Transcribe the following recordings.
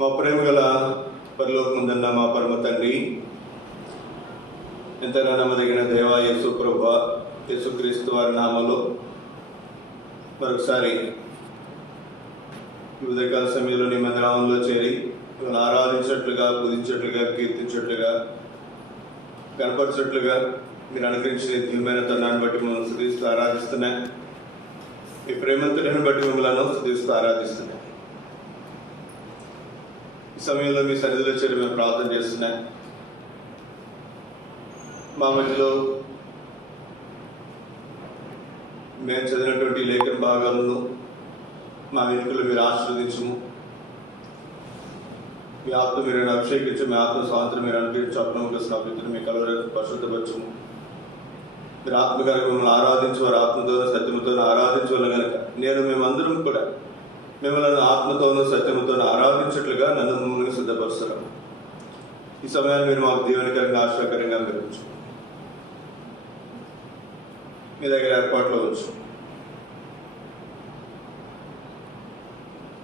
మా ప్రేమ గల పరలోకమందున్న మా పరమ తండ్రి, ఎంతైనా నమ్మదగిన దేవా యేసు ప్రభువా, యేసుక్రీస్తు వారి నామములో మరొకసారి ఈ ఉదయకాల సమయంలో నీ మందిరంలో చేరి మిమ్మల్ని ఆరాధించినట్లుగా, పూజించినట్లుగా, కీర్తించినట్లుగా, కనపరిచినట్లుగా మీరు అనుగ్రహించిన దివ్యమైన తరుణాన్ని బట్టి మిమ్మల్ని స్తుతిస్తూ ఆరాధిస్తున్నా. మీ ప్రేమంతులను బట్టి మిమ్మల్ని స్తుతిస్తూ ఆరాధిస్తున్నా. ఈ సమయంలో మీ సన్నిధిలో చేరి మేము ప్రార్థన చేస్తున్నా. మా మధ్యలో మేము చదివినటువంటి లేఖన భాగాలను మా వెనుకలు మీరు ఆశీర్వదించము. మీ ఆత్మ మీరు అభిషేకించు, మీ ఆత్మ స్వాతంత్రం మీరు అనుగ్రహించు, అప్రముఖ స్థాపించడం మీ కలవర పరిశుద్ధపరచము. మీరు ఆత్మగారు మిమ్మల్ని ఆరాధించేవారు ఆత్మతోనూ సత్యముతోనూ ఆరాధించవలను కనుక నేను మేమందరం కూడా మిమ్మల్ని ఆత్మతోనూ సత్యముతోనూ ఆరాధించట్లుగా నన్ను మిమ్మల్ని సిద్ధపరుస్తున్నాం. ఈ సమయాన్ని మీరు మాకు దీవెనకరంగా, ఆశ్చర్యకరంగా మీరు ఉంచు. మీ దగ్గర ఏర్పాట్లో ఉంచు.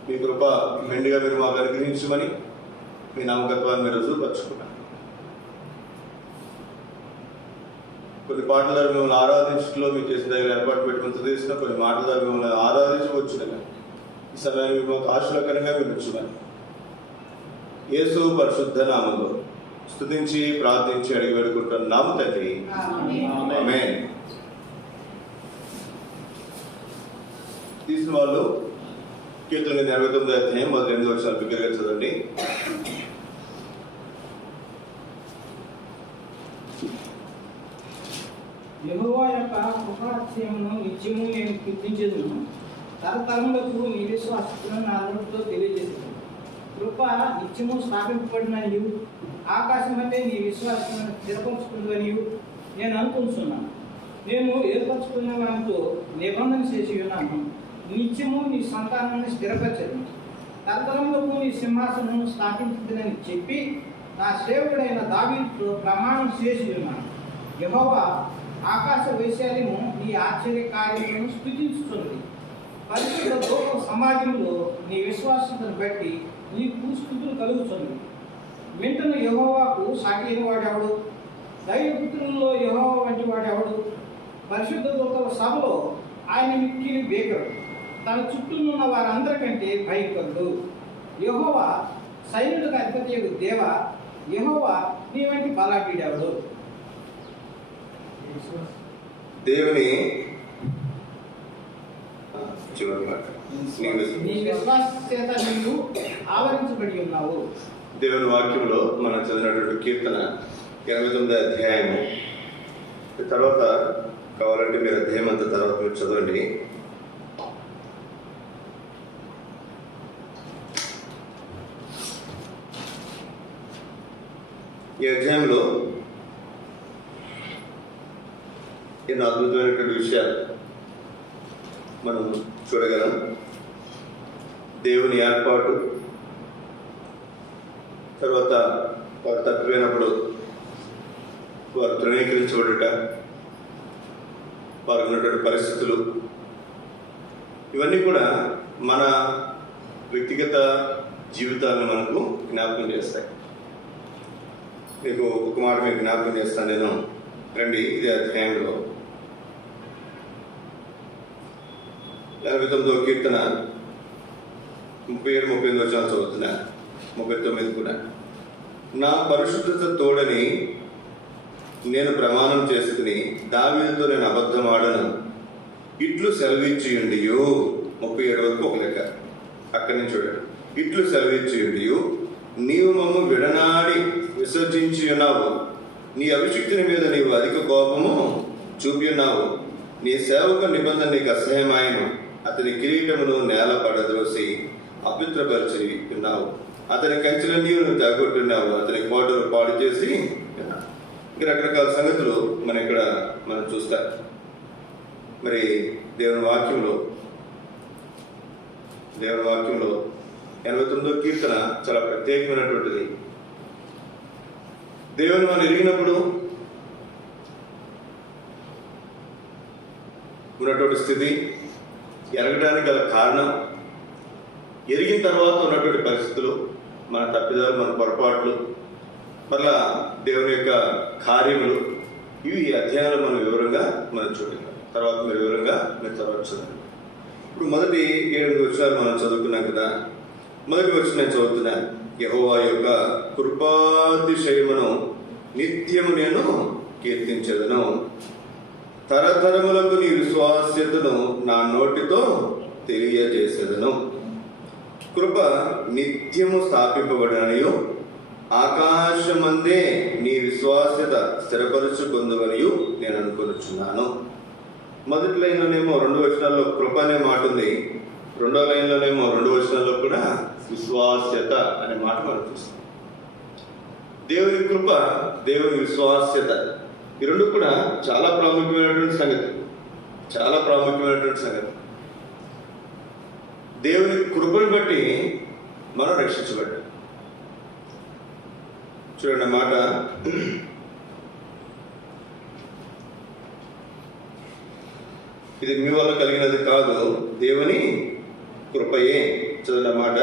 మీ కృప మెండుగా మీరు మాకు అనుగ్రహించమని మీ నమ్మకత్వాన్ని మీరు రుజువుపరుచుకున్నారు. కొన్ని పాటల ద్వారా మిమ్మల్ని ఆరాధించడంలో మీకు చేసిన దగ్గర ఏర్పాటు పెట్టుకుని చదివిస్తున్న కొన్ని మాటల ద్వారా మిమ్మల్ని ఆరాధించవచ్చునగా ఈ సమయాన్ని మీకు మాకు ఆశీర్వాదకరంగా మీరు ఉంచుమని యేసు పరిశుద్ధ నామములో స్తుతించి ప్రార్థించి అడిగి వేడుకుంటున్నాము తండ్రి, ఆమేన్. తీసిన వాళ్ళు కీర్తన 29వ అధ్యాయం మొదటి 8 వచనాలు బిగ్గరగా చదవండి. యెహోవా యొక్క కృపాతిశయమును నిత్యము నేను కీర్తించెదను. తరతరములకు నీ విశ్వాసమును నా నోటితో తెలియజేసేదను. కృప నిత్యము స్థాపింపబడిననియు ఆకాశమంటే నీ విశ్వాసమును స్థిరపరచుకుందనియు నేను అనుకుంటున్నాను. నేను ఏర్పరచుకున్న వారితో నిబంధన చేసి ఉన్నాను. నిత్యము నీ సంతానాన్ని స్థిరపరచను. తరతరములకు నీ సింహాసనము స్థాపించుదని చెప్పి నా సేవకుడైన దావీదుతో ప్రమాణం చేసి ఉన్నాను. యెహోవా ఆకాశ వైశాల్యము నీ ఆశ్చర్య కార్యములను స్తుతించుతున్నది. పరిశుద్ధ లోక సమాజంలో నీ విశ్వాసతను బట్టి నీకు స్తుతులు కలుగుతున్నది. వెంటనే యెహోవాకు సాటి అయిన వాడెవడు? దైవపుత్రుల్లో యెహోవా వంటి వాడెవడు? పరిశుద్ధ దూతల సభలో ఆయన మిక్కిలి భీకరుడు, తన చుట్టూనున్న వారందరికంటే భయంకరుడు. యెహోవా సైన్యులకు అధిపతి దేవ, యెహోవా నీ వంటి బలాఢ్యుడెవడు? దేవుని నీ విశ్వాస చేత నీవు ఆవరించబడి ఉన్నావు. దేవుని వాక్యంలో మనం చదివినటువంటి కీర్తన 29వ అధ్యాయము తర్వాత కావాలంటే మీరు అధ్యాయం అంతా తర్వాత మీరు చదవండి. ఈ అధ్యాయంలో ఎన్నో అద్భుతమైనటువంటి విషయాలు మనం చూడగలం. దేవుని ఏర్పాటు, తర్వాత వారు తప్పిపోయినప్పుడు వారు తృణీకరించబడుట, వారికి ఉన్నటువంటి పరిస్థితులు, ఇవన్నీ కూడా మన వ్యక్తిగత జీవితాలను మనకు జ్ఞాపకం చేస్తాయి. మీకు ఒక మాట మీకు జ్ఞాపకం చేస్తాను నేను. రండి, ఇదే అధ్యాయంలో 89వ కీర్తన 37-38 వచనాలు చదువుతున్నా. 39 కూడా. నా పరిశుద్ధత తోడని నేను ప్రమాణం చేసుకుని దావీదుతో నేను అబద్ధం ఆడను, ఇట్లు సెలవిచ్చియుండియు. 37 వరకు ఒక లెక్క, అక్కడి నుంచి చూడండి. ఇట్లు సెలవిచ్చియుండియు, నీవు మమ్ము విడనాడి విసర్జించి ఉన్నావు, నీ అభిషిక్తుని మీద నీవు అధిక కోపము చూపి ఉన్నావు. నీ సేవకు నిబంధన నీకు అసహ్యమాయను, అతని కిరీటమును నేల పడద్రోసి అపవిత్రపరిచి ఉన్నావు, అతని కంచెలన్నీ నువ్వు తగ్గొట్టున్నావు, అతని కోటలు పాడు చేసి ఉన్నావు. ఇంకా రకరకాల సంగతులు మనం చూస్తాం. మరి దేవుని వాక్యంలో 89వ కీర్తన చాలా ప్రత్యేకమైనటువంటిది. దేవుని మనం ఎరిగినప్పుడు ఉన్నటువంటి స్థితి, ఎరగడానికి గల కారణం, ఎరిగిన తర్వాత ఉన్నటువంటి పరిస్థితులు, మన తప్పిదాలు, మన పొరపాట్లు, మరలా దేవుని యొక్క కార్యములు, ఇవి ఈ అధ్యాయంలో మనం వివరంగా చూడాలి. తర్వాత మీరు తర్వాత చదవండి. ఇప్పుడు మొదటి 7 వచనాలు మనం చదువుకున్నాం కదా. మొదటి వచనం నేను చదువుతున్నాను. యెహోవా యొక్క కృపాతిశయమును నిత్యము నేను కీర్తించెదను, తరతరములకు నీ విశ్వాస్యతను నా నోటితో తెలియజేసేదను. కృప నిత్యము స్థాపింపబడినయు, ఆకాశమందే నీ విశ్వాస్యత స్థిరపరుచుకొందువనియు నేను అనుకొనుచున్నాను. మొదటి లైన్లోనేమో 2 వచనాల్లో కృప అనే మాట ఉంది. 2వ లైన్లోనేమో 2 వచనాల్లో కూడా విశ్వాస్యత అనే మాట మనం చూస్తాం. దేవుని కృప, దేవుని విశ్వాస్యత, ఈ రెండు కూడా చాలా ప్రాముఖ్యమైనటువంటి సంగతి. దేవుని కృపను బట్టి మనం రక్షించబడ్డాం. చూడండి మాట, ఇది మీ వల్ల కలిగినది కాదు, దేవుని కృపయే. చదివిన మాట,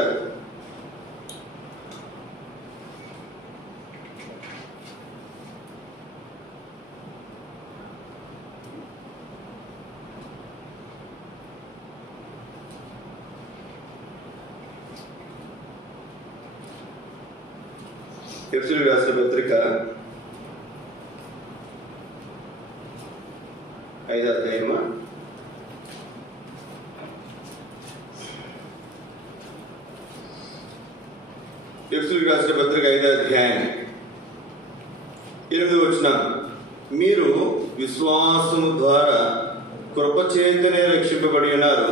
ఎఫెసీయులకు రాసిన పత్రిక 5వ అధ్యాయము ఎఫెసీయులకు రాసిన పత్రిక 5వ అధ్యాయం 8వ వచనం, మీరు విశ్వాసము ద్వారా కృపచేతనే రక్షింపబడి ఉన్నారు,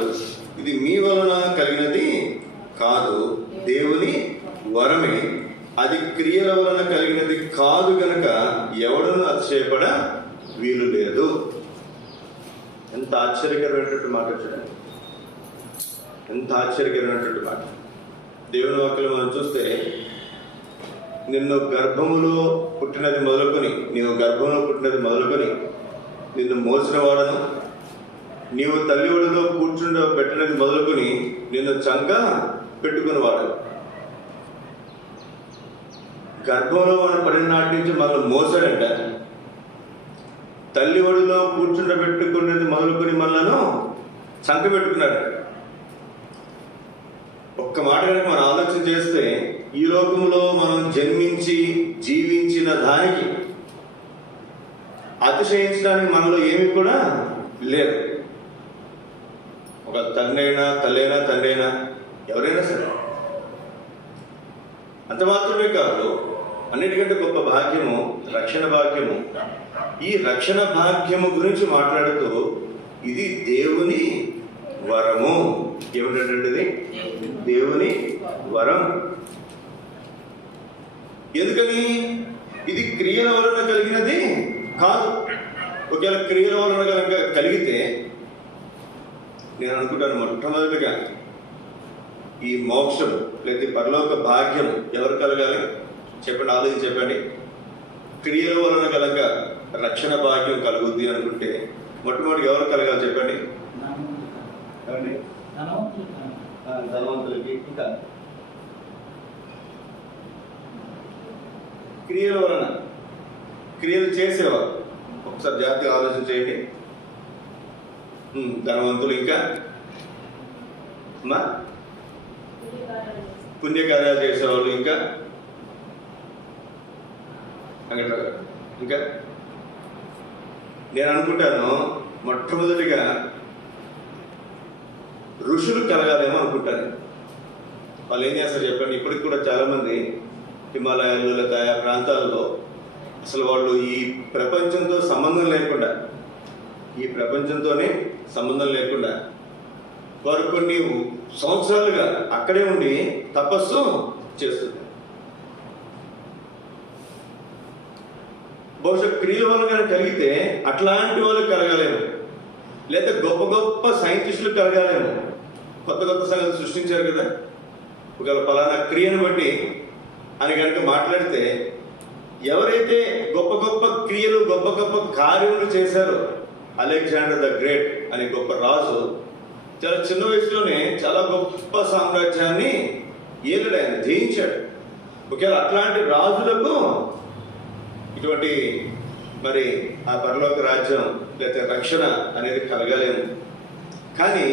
ఇది మీ వలన కలిగినది కాదు, దేవుని వరమే, అది క్రియల వలన కలిగినది కాదు గనక ఎవడను అతిశయపడ వీలు లేదు. ఎంత ఆశ్చర్యకరమైనటువంటి మాట చూడండి, ఎంత ఆశ్చర్యకరమైనటువంటి మాట. దేవుని వాక్యం మనం చూస్తే, నీవు గర్భంలో పుట్టినది మొదలుకొని నిన్ను మోసిన వాడను, నీవు తల్లి ఒడిలో పెట్టినది మొదలుకొని నిన్ను చంక పెట్టుకుని వాడను. గర్భంలో మనం పడిన నాటి నుంచి మనల్ని మోసాడంట. తల్లి ఒడిలో కూర్చుండబెట్టుకునేది మొదలుకొని మనలను చంక పెట్టుకున్నాడు. ఒక్క మాట కనుక మనం ఆలోచన చేస్తే, ఈ లోకంలో మనం జన్మించి జీవించిన దానికి అతిశయించడానికి మనలో ఏమి కూడా లేదు. ఒక తండ్రి అయినా, తల్లి అయినా, తండ్రి అయినా, ఎవరైనా సరే. అంత మాత్రమే కాదు, అన్నిటికంటే గొప్ప భాగ్యము రక్షణ భాగ్యము. ఈ రక్షణ భాగ్యము గురించి మాట్లాడుతూ, ఇది దేవుని వరము. ఏమిటంటే దేవుని వరం. ఎందుకని? ఇది క్రియల వలన కలిగినది కాదు. ఒకవేళ క్రియల వలన కనుక కలిగితే, నేను అనుకుంటాను మొట్టమొదటిగా ఈ మోక్షం లేదా పరలోక భాగ్యం ఎవరు కలగాలి చెప్పండి, ఆలోచించి చెప్పండి. క్రియల వలన కనుక రక్షణ భాగ్యం కలుగుద్ది అనుకుంటే మొట్టమొదటి ఎవరు కలగాలి చెప్పండి? ధనవంతులకి. ఇంకా క్రియల వలన, క్రియలు చేసేవారు. ఒకసారి జాగ్రత్తగా ఆలోచన చేయండి. ధనవంతులు, ఇంకా పుణ్యకార్యాలు చేసేవాళ్ళు, ఇంకా నేను అనుకుంటాను మొట్టమొదటిగా ఋషులు కలగాలేమో అనుకుంటాను. వాళ్ళు ఏం చేస్తారు చెప్పండి? ఇప్పటికి కూడా చాలా మంది హిమాలయాలు లేదా ఆయా ప్రాంతాల్లో అసలు వాళ్ళు ఈ ప్రపంచంతో సంబంధం లేకుండా, వారు కొన్ని సంవత్సరాలుగా అక్కడే ఉండి తపస్సు చేస్తుంది. బహుశా క్రియల వల్ల కానీ కలిగితే అట్లాంటి వాళ్ళు కలగాలేము, లేదా గొప్ప గొప్ప సైంటిస్టులు కలగాలేము. కొత్త కొత్త సంగతులు సృష్టించారు కదా. ఒకవేళ ఫలానా క్రియను బట్టి అని కనుక మాట్లాడితే, ఎవరైతే గొప్ప గొప్ప క్రియలు, గొప్ప గొప్ప కార్యములు చేశారో, అలెగ్జాండర్ ద గ్రేట్ అనే గొప్ప రాజు చాలా చిన్న వయసులోనే చాలా గొప్ప సామ్రాజ్యాన్ని ఏలాడు, ఆయన జయించాడు. ఒకవేళ అట్లాంటి రాజులకు ఇటువంటి మరి ఆ పరలోక రాజ్యం లేకపోతే రక్షణ అనేది కలగలేము. కానీ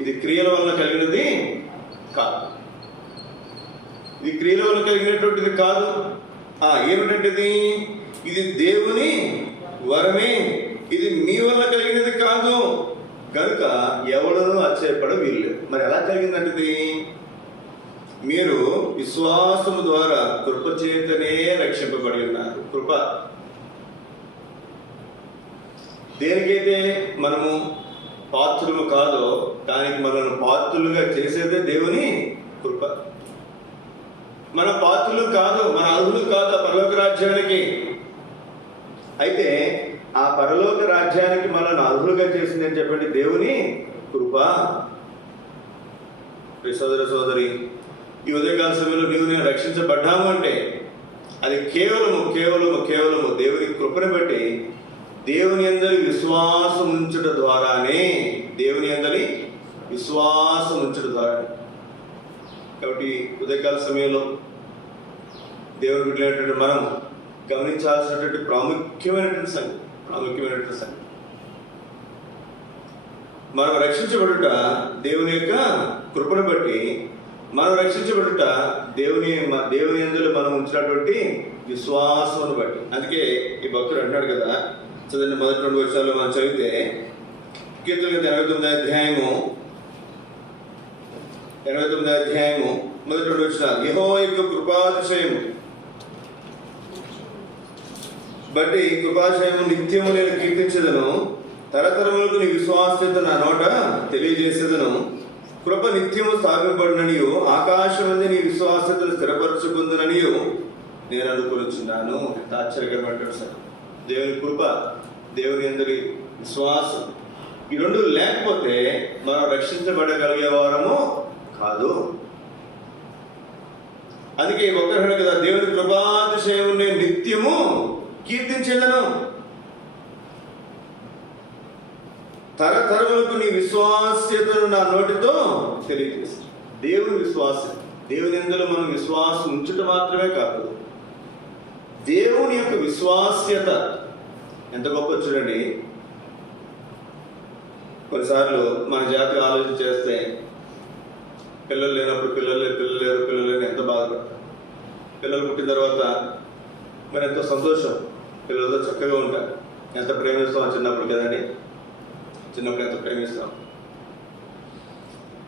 ఇది క్రియల వల్ల కలిగినది కాదు. ఇది క్రియల వల్ల కలిగినటువంటిది కాదు. ఏమిటంటే ఇది దేవుని వరమే, ఇది మీ వల్ల కలిగినది కాదు కనుక ఎవడనూ ఆశ్చర్యపడ వీళ్ళు. మరి ఎలా కలిగిందంటే మీరు విశ్వాసము ద్వారా కృప చేతనే రక్షింపబడి ఉన్నారు. కృప దేనికైతే మనము పాత్రులు కాదో దానికి మనల్ని పాత్రులుగా చేసేదే దేవుని కృప. మన పాత్రులు కాదు, మన అర్హులు కాదు ఆ పరలోక రాజ్యానికి. అయితే ఆ పరలోక రాజ్యానికి మనల్ని అర్హులుగా చేసిందని చెప్పండి దేవుని కృప. సోదర సోదరి, ఈ ఉదయకాల సమయంలో నీవు నేను రక్షించబడ్డాము అంటే అది కేవలము కేవలము కేవలము దేవుని కృపను బట్టి, దేవుని యందలి విశ్వాసం ఉంచుట ద్వారానే. దేవుని యందలి విశ్వాసం ఉంచుట ద్వారానే. కాబట్టి ఉదయకాల సమయంలో దేవుని బిడ్డలైనటువంటి మనం గమనించాల్సినటువంటి ప్రాముఖ్యమైనటువంటి సంగతి మనం రక్షించబడుట దేవుని యొక్క కృపను బట్టి, మనం రక్షించబడుట దేవుని యందు మనం ఉంచినటువంటి విశ్వాసమును బట్టి. అందుకే ఈ భక్తుడు అంటాడు కదా, చదండి మొదటి 2 వచనాలు మనం చదివితే, కీర్తన 89వ అధ్యాయము మొదటి 2 వచనాలు. యెహోవా యొక్క కృపాతిశయము బట్టి కృపాశయము నిత్యము నేను కీర్తించదను, తరతరములకు నీ విశ్వాస్యత నా నోట తెలియజేసేదను. కృప నిత్యము స్థాపింపబడిననియు ఆకాశమంది నీ విశ్వాస్యతను స్థిరపరచుకుందుననియు నేను అనుకున్నాను. ఎంత ఆశ్చర్యకరమంటాడు సార్. దేవుని కృప, దేవుని అందరి విశ్వాసం, ఈ రెండు లేకపోతే మనం రక్షించబడగలిగే వారము కాదు. అందుకే ఒక్కరు కదా, దేవుని కృపాతిశయము నేను నిత్యము కీర్తించేదను, తరతరములకు నీ విశ్వాస్యతను నా నోటితో తెలియజేసి. దేవుని విశ్వాసం, దేవుని యందు మనం విశ్వాసం ఉంచుట మాత్రమే కాదు, దేవుని యొక్క విశ్వాస్యత ఎంత గొప్ప చూడండి. కొన్నిసార్లు మన జాతిలో ఆలోచన చేస్తే పిల్లలు లేనప్పుడు పిల్లలు లేరు ఎంత బాధపడతారు. పిల్లలు పుట్టిన తర్వాత మరి ఎంతో సంతోషం, పిల్లలతో చక్కగా ఉంటారు. ఎంత ప్రేమిస్తాం చిన్నప్పుడు కదండి, చిన్నప్పుడు ఎంత ప్రేమిస్తాం.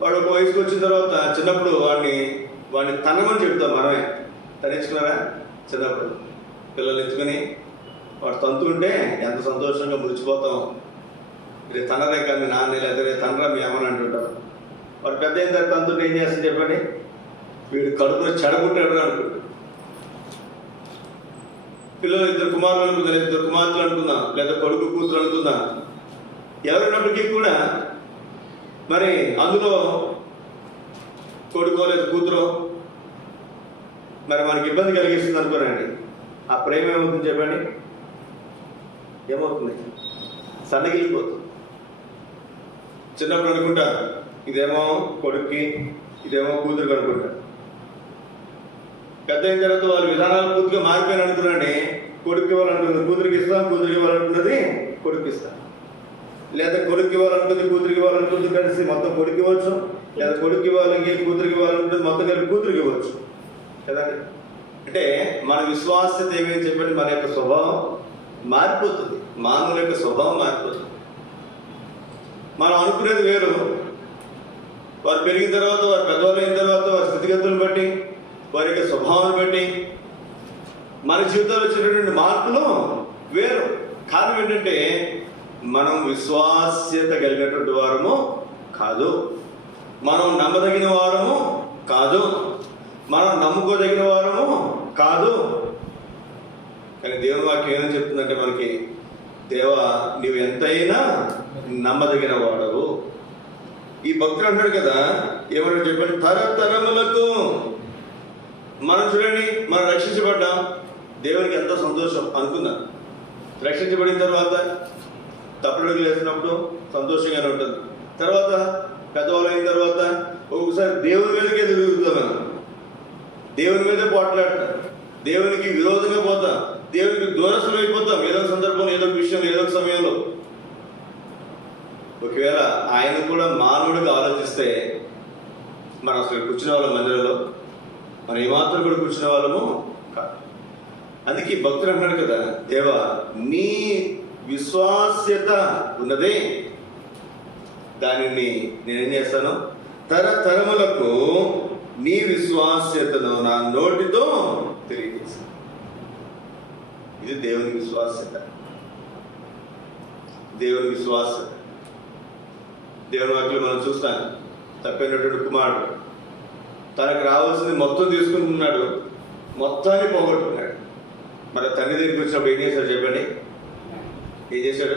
వాడు ఒక వయసుకు వచ్చిన తర్వాత చిన్నప్పుడు వాడిని తనమని చెప్తాం మనమే. తరించుకున్నారా? చిన్నప్పుడు పిల్లలు ఎత్తుకుని వాడు తంతుంటే ఎంత సంతోషంగా మురిచిపోతాం. ఇది తనరే కానీ నాన్న లేదా తనరా మీ అమ్మని అంటుంటాం. వాడు పెద్ద అయిన తర్వాత తంతుంటే ఏం చేస్తుంది చెప్పండి? వీడు కడుపులో చెడగొట్టాడు అనుకుంటాడు. పిల్లలు 2 కుమారులు అనుకుందాం, 2 కుమార్తెలు అనుకుందాం, లేదా కొడుకు కూతురు అనుకుందాం. ఎవరైనప్పటికీ కూడా మరి అందులో కొడుకో లేదా కూతురో మరి మనకి ఇబ్బంది కలిగిస్తుంది అనుకోనండి. ఆ ప్రేమ ఏమవుతుంది చెప్పండి? ఏమవుతుంది? సన్నగిలిపోతుంది. చిన్నప్పుడు అనుకుంటా ఇదేమో కొడుక్కి, ఇదేమో కూతురుకి అనుకుంటా. పెద్ద అయిన తర్వాత వాళ్ళ విధానాలు పూర్తిగా మారిపోయిన అనుకున్నాండి. కొడుకు ఇవ్వాలనుకుంటుంది కూతురికి ఇస్తాం, కూతురికి ఇవ్వాలనుకున్నది కొడుకు ఇస్తాం, లేదా కొడుకు ఇవ్వాలనుకుంది కూతురికి ఇవ్వాలనుకుంటుంది కలిసి మొత్తం కొడుకు ఇవ్వచ్చు, లేదా కొడుకు ఇవ్వాలని కూతురికి ఇవ్వాలనుకుంటుంది మొత్తం కలిపి కూతురికి ఇవ్వచ్చు కదండి. అంటే మన విశ్వాసత ఏమేమి చెప్పండి, మన యొక్క స్వభావం మారిపోతుంది, మానవుల యొక్క స్వభావం మారిపోతుంది. మనం అనుకునేది వేరు. వారు పెరిగిన తర్వాత, వారు పెద్దవాళ్ళు అయిన తర్వాత, వారి స్థితిగతులను బట్టి, వారి యొక్క స్వభావాన్ని బట్టి మన జీవితంలో వచ్చినటువంటి మార్పులు వేరు. కారణం ఏంటంటే మనం విశ్వాస్యత కలిగినటువంటి వారము కాదు, మనం నమ్మదగిన వారము కాదు, మనం నమ్ముకోదగిన వారము కాదు. కానీ దేవుని వాక్యం ఏమని చెప్తుందంటే మనకి, దేవా నీవు ఎంతైనా నమ్మదగిన వాడవు. ఈ భక్తుడు అంటాడు కదా, ఏమన్నా చెప్పండి, తరతరములకు. మనం చూడండి, మనం రక్షించబడ్డాం, దేవునికి ఎంతో సంతోషం అనుకుందాం. రక్షించబడిన తర్వాత తప్పుడుగులు వేసినప్పుడు సంతోషంగానే ఉంటుంది. తర్వాత పెద్దవాళ్ళు అయిన తర్వాత ఒక్కొక్కసారి దేవుని మీదకే తిరుగుతాం మనం. దేవుని మీద పోట్లాడతాం, దేవునికి విరోధంగా పోతాం, దేవునికి దూరస్తులు అయిపోతాం ఏదో ఒక సందర్భంలో, ఏదో ఒక విషయం, ఏదో ఒక సమయంలో. ఒకవేళ ఆయన కూడా మానవుడిగా ఆలోచిస్తే మనం అసలు కూర్చునే వాళ్ళం మందిరంలో, మనం ఏమాత్రం కూడా కూర్చునే వాళ్ళము కాదు. అందుకే భక్తులు అంటాడు కదా, దేవా నీ విశ్వాస్యత ఉన్నదే, దానిని నేనేం చేస్తాను, తరతరములకు నీ విశ్వాస్యతను నా నోటితో తెలియజేస్తాను. ఇది దేవుని విశ్వాస్యత. దేవుని విశ్వాస్యత. దేవుని వాక్యం మనం చూస్తాం, తప్పైనటువంటి కుమారుడు తనకు రావాల్సింది మొత్తం తీసుకుంటున్నాడు, మొత్తాన్ని పోగొట్టుకున్నాడు. మరి తండ్రి దగ్గరికి వచ్చినప్పుడు ఏం చేశాడు చెప్పండి? ఏం చేశాడు?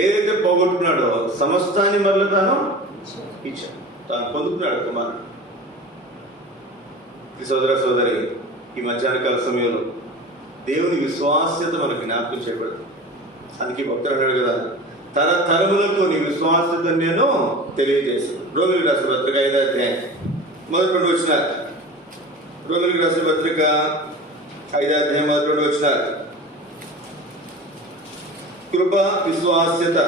ఏదైతే పోగొట్టుకున్నాడో సమస్తాన్ని మరల తాను ఇచ్చాడు, తాను పొందుకున్నాడు కుమారుడు. సోదర సోదరి, ఈ మధ్యాహ్న కాల సమయంలో దేవుని విశ్వాస్యత మనకు జ్ఞాపకం చేయబడుతుంది. అందుకే భక్తులు అన్నాడు కదా, తరతరములకు నీ విశ్వాస్యతను నేను తెలియజేశాను. రోమిలికి రాసిన పత్రిక 5వ అధ్యాయం మొదటి 2 వచనాలు. రోమిలికి రాసిన పత్రిక 5వ అధ్యాయం మొదటి 2 వచనాలు. కృప విశ్వాస్యత.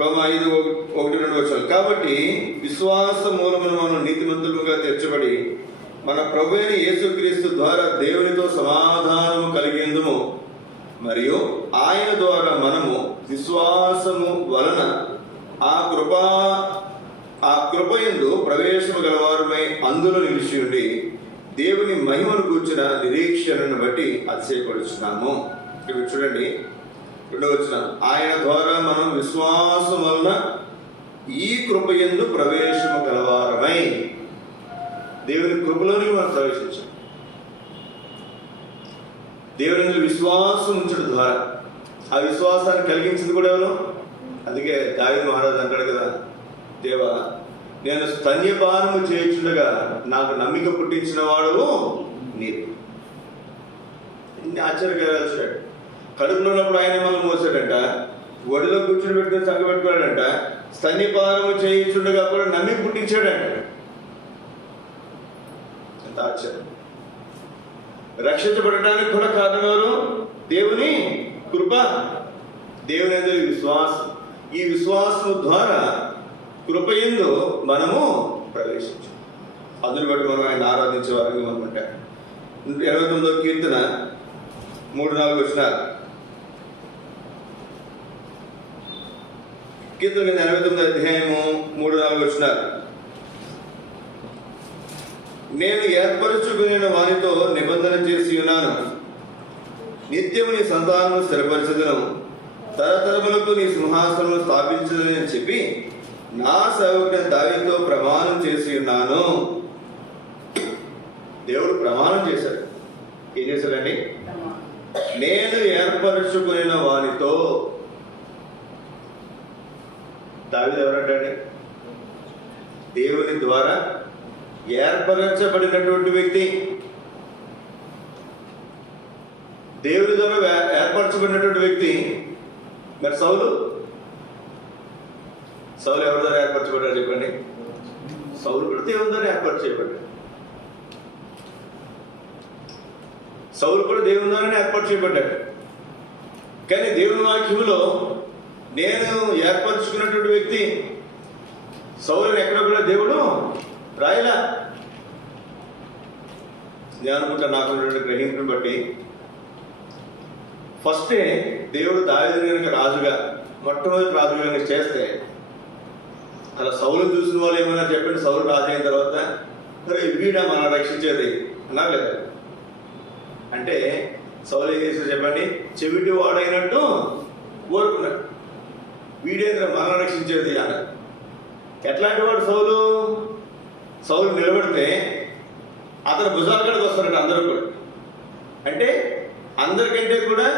రోమా 5:1-2 వచనాలు. కాబట్టి విశ్వాస మూలమును మనం నీతిమంతులుగా తీర్చబడి మన ప్రభువైన యేసుక్రీస్తు ద్వారా దేవునితో సమాధానము కలిగేందుము, మరియు ఆయన ద్వారా మనము విశ్వాసము వలన ఆ కృపయందు ప్రవేశము గలవారమై అందులో నిలిచి ఉండి దేవుని మహిమను కూర్చిన నిరీక్షణను బట్టి అతిశయపడుచున్నాము. ఇక్కడ చూడండి 2వ వచనం, ఆయన ద్వారా మనం విశ్వాసం వలన ఈ కృపయందు ప్రవేశము గలవారమై. దేవుని కృపలోనికి మనం ప్రవేశించాం. దేవుని విశ్వాసం ఉంచడం ద్వారా ఆ విశ్వాసాన్ని కలిగించింది కూడా ఎవరు? అందుకే దావీదు మహారాజు అంటాడు కదా, దేవా నేను స్తన్యపానము చేయించుండగా నాకు నమ్మిక పుట్టించిన వాడు నీవు. ఇన్ని ఆశ్చర్యకరాలు చూడాడు. కడుపులో ఉన్నప్పుడు ఆయన మనం మోసాడంట, ఒడిలో కూర్చుని పెట్టుకుని సంగ పెట్టుకున్నాడంట, స్తన్యపానము చేయించుండగా కూడా నమ్మిక పుట్టించాడంట. ఎంత ఆశ్చర్యం! రక్షించబడటానికి కూడా కారణం ఎవరు? దేవుని కృప, దేవుని అందరి విశ్వాసం. ఈ విశ్వాసము ద్వారా కృపయందు మనము ప్రవేశించాం. అందుని బట్టి మనం ఆయన ఆరాధించే వారికి మనం ఉంటాం. 29వ కీర్తన 3-4 వచనాలు. కీర్తన 89వ అధ్యాయము 3-4 వచనాలు. నేను ఏర్పరచుకున్న వారితో నిబంధన చేసి ఉన్నాను, నిత్యము నీ సంతానము స్థిరపరచదును, తరతరములకు నీ సింహాసనము స్థాపించదని అని చెప్పి నా సేవకుడైన దావీదుతో ప్రమాణం చేసి ఉన్నాను. దేవుడు ప్రమాణం చేశాడు. ఏం చేశాడండి? నేను ఏర్పరచుకున్న వారితో. దావీదు ఎవరంటాడు? దేవుని ద్వారా ఏర్పరచబడినటువంటి వ్యక్తి. దేవుని ద్వారా ఏర్పరచబడినటువంటి వ్యక్తి. మరి సౌలు ఎవరి ద్వారా ఏర్పరచబడ్డాడు చెప్పండి? సౌలు కూడా దేవుని ద్వారా ఏర్పరచబడ్డాడు. సౌలు కూడా దేవుని ద్వారానే ఏర్పాటు చేయబడ్డాడు. కానీ దేవుని వాక్యములో నేను ఏర్పరచుకున్నటువంటి వ్యక్తి సౌలుని ఎక్కడ కూడా దేవుడు రాయలా. నేను అనుకుంటా, నాకున్నటువంటి గ్రహింపుని బట్టి ఫస్టే దేవుడు దావీదుని కనుక రాజుగా, మొట్టమొదటి రాజుగా కనుక చేస్తే, అలా సౌలుని చూసిన వాళ్ళు ఏమైనా చెప్పండి, సౌలు రాజు అయిన తర్వాత మరి వీడా మనం రక్షించేది అన్నారు కదా. అంటే సౌలు ఏం చేశాడు చెప్పండి? చెవిటి వాడైనట్టు కోరుకున్నాడు. వీడేంద్ర మనం రక్షించేది అన్నారు. ఎట్లాంటి వాడు సౌలు నిలబడితే అతను భుజాల కడకు వస్తారంట అందరూ కూడా. అంటే అందరికంటే కూడా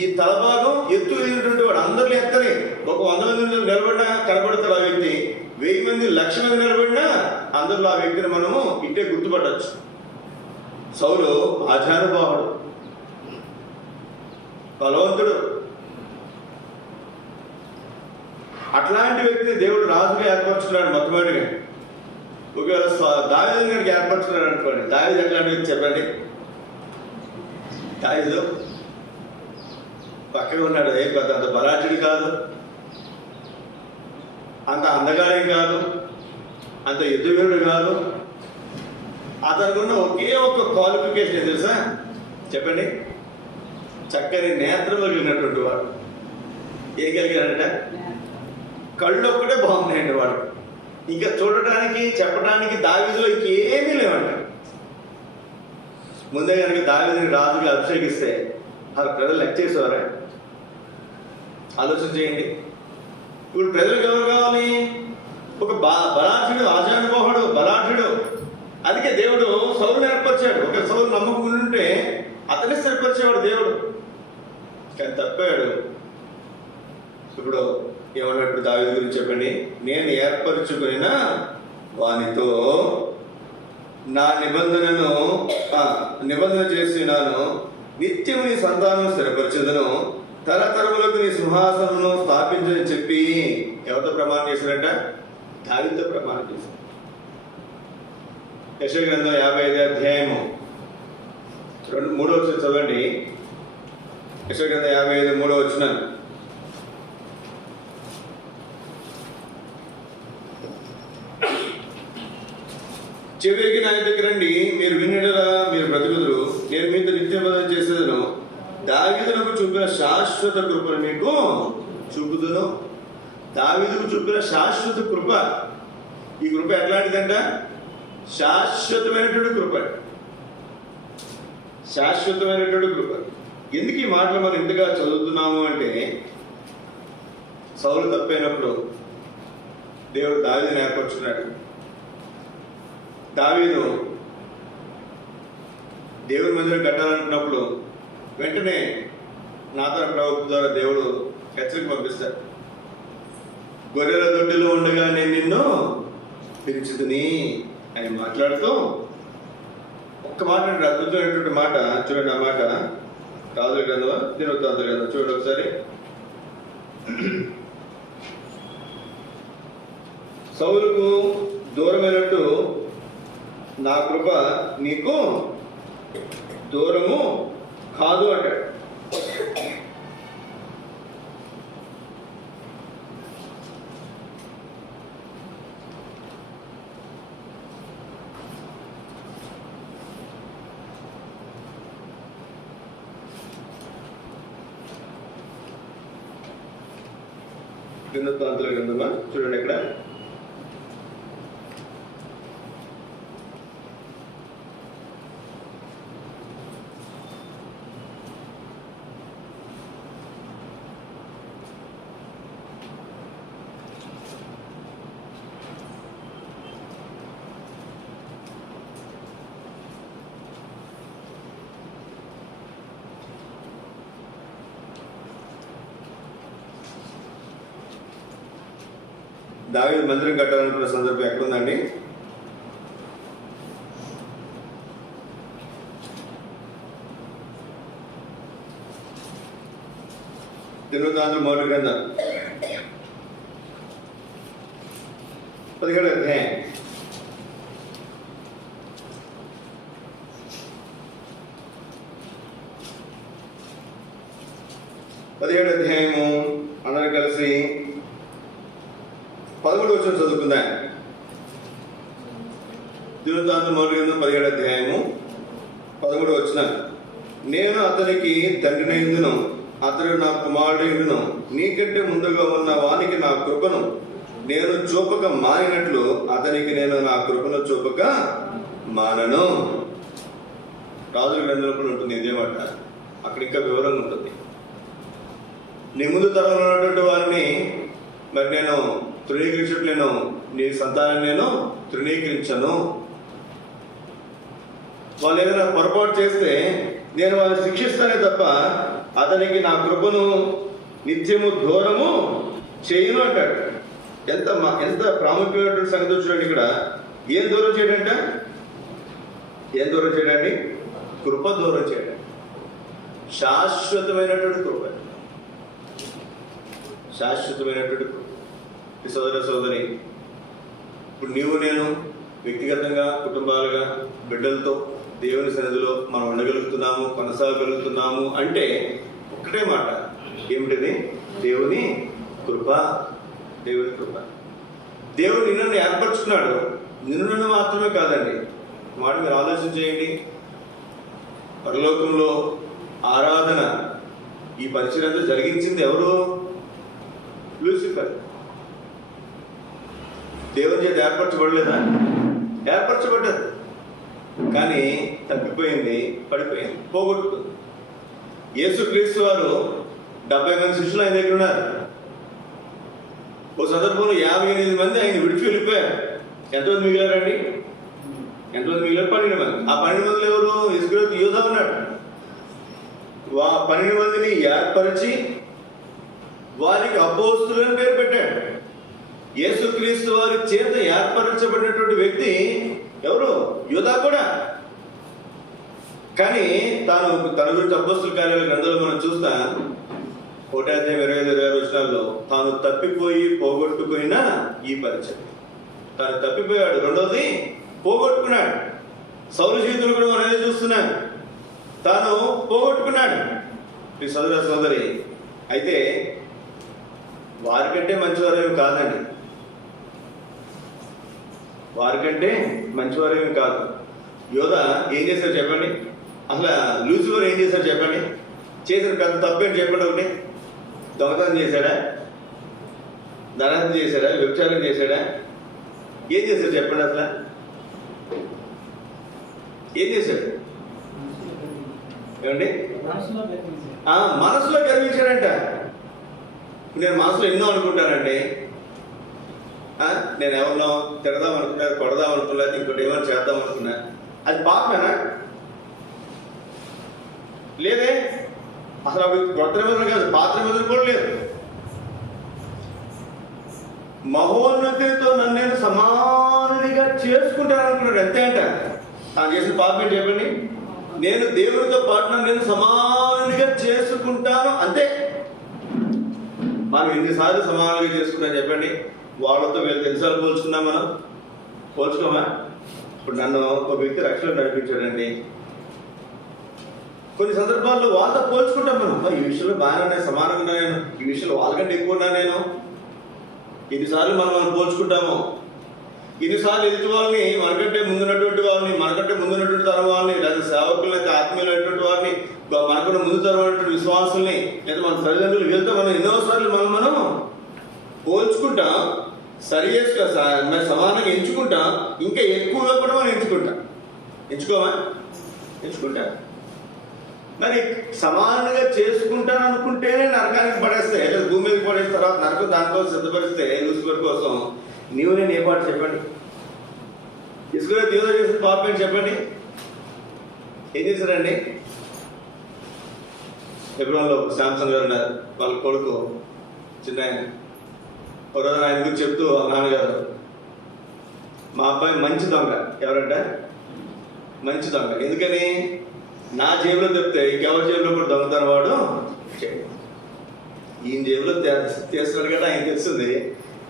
ఈ తలభాగం ఎత్తు ఎదిగినటువంటి వాడు. అందరిలో ఎత్తని ఒక 100 మంది నిలబడినా కనబడతాడు ఆ వ్యక్తి. 1000 మంది 1,00,000 మంది నిలబడినా అందరిలో ఆ వ్యక్తిని మనము ఇట్టే గుర్తుపట్టచ్చు. సౌలు ఆచానుభావుడు, బలవంతుడు. అట్లాంటి వ్యక్తిని దేవుడు రాజుగా ఏర్పరచుకున్నాడు మొట్టమొదటిగా. ఒకవేళ దావీదు గారికి ఏర్పరచుకున్నాడు అనుకోండి, దావీదు ఎట్లాంటివి చెప్పండి. దావీదు పక్కగా ఉన్నాడు, ఏం పెద్ద అంత బలాఢ్యుడు కాదు, అంత అందగాడే కాదు, అంత యుద్ధవీరుడు కాదు. అతనుకున్న ఒకే ఒక్క క్వాలిఫికేషన్ తెలుసా చెప్పండి, చక్కని నేత్రం కలిగినటువంటి వాడు. ఏం కలిగినాడంట? కళ్ళు ఒక్కటే బాగున్నాయండి వాడు. ఇంకా చూడటానికి చెప్పడానికి దావీదులో ఇంకేమీ లేవంట. ముందే కనుక దావీదుని రాజుగా అభిషేకిస్తే ఆ ప్రజలు లెక్క చేసేవారా? ఆలోచన చేయండి. ఇప్పుడు ప్రజలకు ఎవరు కావాలి? ఒక బలాఢ్యుడు, ఆజానుభావుడు, బలాఢ్యుడు. అందుకే దేవుడు సౌలుని ఏర్పరిచాడు. ఒక సౌలు నమ్మకం ఉంటే అతనే సరిపరిచేవాడు దేవుడు. కానీ తప్పాడు. ఇప్పుడు ఏమన్నట్టు దావీదు గురించి చెప్పండి, నేను ఏర్పరచుకున్న వానితో నా నిబంధన చేసినాను, నిత్యము నీ సంతానం స్థిరపరచుదును, తరతరములకు నీ సింహాసనను స్థాపించని చెప్పి ఎవరితో ప్రమాణం చేశారంట? దావీదుతో ప్రమాణం చేశారు. యెషయా గ్రంథం 55 అధ్యాయము 3వ వచనం చదవండి. యెషయా గ్రంథం 55 3వ వచనం. చివరికి నా దగ్గర రండి, మీరు వినడలా మీరు బ్రతుకుదురు, నేను మీతో నిత్యబోధన చేసేదను, దావీదులకు చూపిన శాశ్వత కృపను మీకు చూపుదును. దావీదుకు చూపిన శాశ్వత కృప. ఈ కృప ఎట్లాంటిదంట? శాశ్వతమైనటువంటి కృప. శాశ్వతమైనటువంటి కృప. ఎందుకు ఈ మాటలు మనం ఇంతగా చదువుతున్నాము అంటే, సౌలు తప్పైనప్పుడు దేవుడు దావీదుని ఏర్పరచుకున్నాడు. దావీదు దేవుని మందిరం కట్టాలనుకున్నప్పుడు వెంటనే నాతాను ప్రవక్త ద్వారా దేవుడు హెచ్చరిక పంపిస్తాడు. గొర్రెల దొడ్డిలో ఉండగా నేను నిన్ను పిలిచితిని అని మాట్లాడుతూ ఒక్క మాట, అద్భుతమైనటువంటి మాట. చూడండి, ఆ మాట రాజుల గ్రంథమా దినవృత్తాంతుల గ్రంథం చూడండి ఒకసారి. సౌలుకు దూరమైనట్టు నా కృప నీకు దూరము కాదు అంటాడు. దినవృత్తాంతుల గ్రంథమా చూడండి ఇక్కడ. దావీదు మందిరం కట్టాలనుకున్న సందర్భం ఎక్కడుందండి? దినవృత్తాంతుల మొదటి గ్రంథం 17వ అధ్యాయం. అధ్యాయము అందరూ కలిసి 13వ వచనం చదువుకుందాం. దినవృత్తాంతుల మొదటి గ్రంథం 17వ అధ్యాయము 13వ వచనం. నేను అతనికి తండ్రినైందును, అతడు నా కుమారుడైందును, నీకంటే ముందుగా ఉన్న వానికి నా కృపను నేను చూపక మానినట్లు అతనికి నేను నా కృపను చూపక మానను. రాజుల గ్రంథంలో ఉంటుంది ఇదే మాట. అక్కడ ఇంకా వివరంగా ఉంటుంది. నీ ముందు తరంలో ఉన్నటువంటి వారిని మరి నేను తృణీకరించట్లేను, నీ సంతానాన్ని నేను తృణీకరించను. వాళ్ళు ఏదైనా పొరపాటు చేస్తే నేను వాళ్ళని శిక్షిస్తానే తప్ప అతనికి నా కృపను నిత్యము దూరము చేయను అంటాడు. ఎంత ప్రాముఖ్యమైనటువంటి సంగతి చూడండి ఇక్కడ. ఏం దూరం చేయడంట? ఏం దూరం చేయడండి? కృప దూరం చేయడం. శాశ్వతమైనటువంటి కృప, శాశ్వతమైనటువంటి కృప. సోదర సోదరి, ఇప్పుడు నీవు నేను వ్యక్తిగతంగా, కుటుంబాలుగా, బిడ్డలతో దేవుని సన్నిధిలో మనం ఉండగలుగుతున్నాము, కొనసాగలుగుతున్నాము అంటే ఒక్కటే మాట, ఏమిటిది? దేవుని కృప. దేవుని కృప. దేవుడు నిన్ను ఏర్పరచుకున్నాడు. నిన్ను మాత్రమే కాదండి, మాట మీరు ఆలోచన చేయండి. పరలోకంలో ఆరాధన, ఈ పరిచర్యంతో జరిగించింది ఎవరు? లూసిఫర్. దేవుని చేత ఏర్పరచబడలేదా? ఏర్పరచబడ్డది. కానీ తప్పిపోయింది, పడిపోయింది, పోగొట్టుకుంది. యేసుక్రీస్తు వారు 70 మంది శిష్యులు ఆయన దగ్గర ఉన్నారు. ఓ సందర్భంలో 58 మంది ఆయన విడిచి వెళ్ళిపోయారు. ఎంతమంది మిగిలారండి? ఎంతమంది మిగిలారు? 12 మంది. ఆ 12 మందిలో ఎవరు? ఇస్కరియోతు యూదా ఉన్నాడు. 12 మందిని ఏర్పరిచి వారికి అపోస్తులని పేరు పెట్టాడు. యేసుక్రీస్తు వారి చేత ఏర్పరచబడినటువంటి వ్యక్తి ఎవరు? యూదా కూడా. కానీ తన గురించి అపోస్తుల కార్యాల గ్రంథంలో మనం చూస్తాం, 1:25-26 వచనాల్లో తాను తప్పిపోయి పోగొట్టుకున్న ఈ పరిచయం. తాను తప్పిపోయాడు. రెండోది పోగొట్టుకున్నాడు. సౌలు జీవితంలో కూడా మనం చూస్తున్నాం, తాను పోగొట్టుకున్నాడు. ఈ సోదరి అయితే వారికంటే మంచివారేమి కాదండి, వారికంటే మంచివారేమి కాదు. యోధా ఏం చేశారు చెప్పండి? అసలు లూసిఫర్ ఏం చేశారు చెప్పండి? చేసిన పెద్ద తప్పేంటి చెప్పండి? ఒకటి, దొంగతనం చేశాడా? ధనార్థం చేశాడా? వ్యభిచారం చేశాడా? ఏం చేశాడు చెప్పండి? అసలు ఏం చేశాడు? ఏమండి? మనసులో గర్వించాడంట. నేను మనసులో ఎన్నో అనుకుంటానండి. నేను ఎవరినో తిడదాం అనుకున్నా, కొడదాం అనుకున్నా, ఇంకోటి ఏమైనా చేద్దాం అనుకున్నా. అది పాపమేనా? లేదే. అసలు అవి కొత్త నిబంధన కాదు, పాత నిబంధన కూడా లేదు. మహోన్నతితో నన్ను నేను సమానునిగా చేసుకుంటాను అనుకున్నాడు. అంతే అంట. తాను చేసిన పాపం ఏంటి చెప్పండి? నేను దేవుడితో పాటు నన్ను నేను సమానునిగా చేసుకుంటాను, అంతే. మనం ఎన్నిసార్లు సమానంగా చేసుకున్నాం చెప్పండి? వాళ్ళతో వీళ్ళతో ఎన్నిసార్లు పోల్చుకున్నాం? మనం పోల్చుకోమా? ఇప్పుడు నన్ను ఒక వ్యక్తి రక్షణ నడిపించాడండి. కొన్ని సందర్భాల్లో వాళ్ళతో పోల్చుకుంటాం మనం. ఈ విషయంలో బాగానే సమానంగా ఉన్నా నేను, ఈ విషయంలో వాళ్ళకంటే ఎక్కువ ఉన్నా నేను. ఎన్నిసార్లు మనం పోల్చుకుంటాము. ఎన్నిసార్లు ఎదుటి వాళ్ళని, మనకంటే ముందున్నటువంటి వాళ్ళని, మనకంటే ముందున్నటువంటి తరం వాళ్ళని, లేదా సేవకులు, లేదా ఆత్మీయులైనటువంటి వారిని, మనకున్న ముందు తరమైనటువంటి విశ్వాసుల్ని, లేదా మన తల్లిదండ్రులు, వీళ్ళతో మనం ఎన్నోసార్లు మనం పోల్చుకుంటాం. సరి చేసుకుంటా, సమానంగా ఎంచుకుంటాం. ఇంకా ఎక్కువగా కూడా మనం ఎంచుకోమా? ఎంచుకుంటా. మరి సమానంగా చేసుకుంటాను అనుకుంటేనే నరకానికి పడేస్తే, లేదా భూమి మీద పడేసిన తర్వాత నరకం దానికోసం సిద్ధపరిస్తే లూసిఫర్ కోసం, నీవు నేను ఏ పాట చెప్పండి? ఇస్కరియోతు యూదా చేసిన పాపం ఏంటి చెప్పండి? ఏం చేశారండి? హెబ్రోన్లో శాంసన్ గారు ఉన్నారు, వాళ్ళ కొడుకు చిన్న ఒక రోజు ఆయన గురించి చెప్తూ నాన్నగారు, మా అబ్బాయి మంచి దొంగ. ఎవరంట? మంచి దొంగ. ఎందుకని? నా జేబులో చెప్తే ఇంకెవరి జేబులో కూడా దొంగతనం వాడు చేయడు. ఈయన జేబులో తీస్తున్నాడు కదా ఆయన తెలుస్తుంది,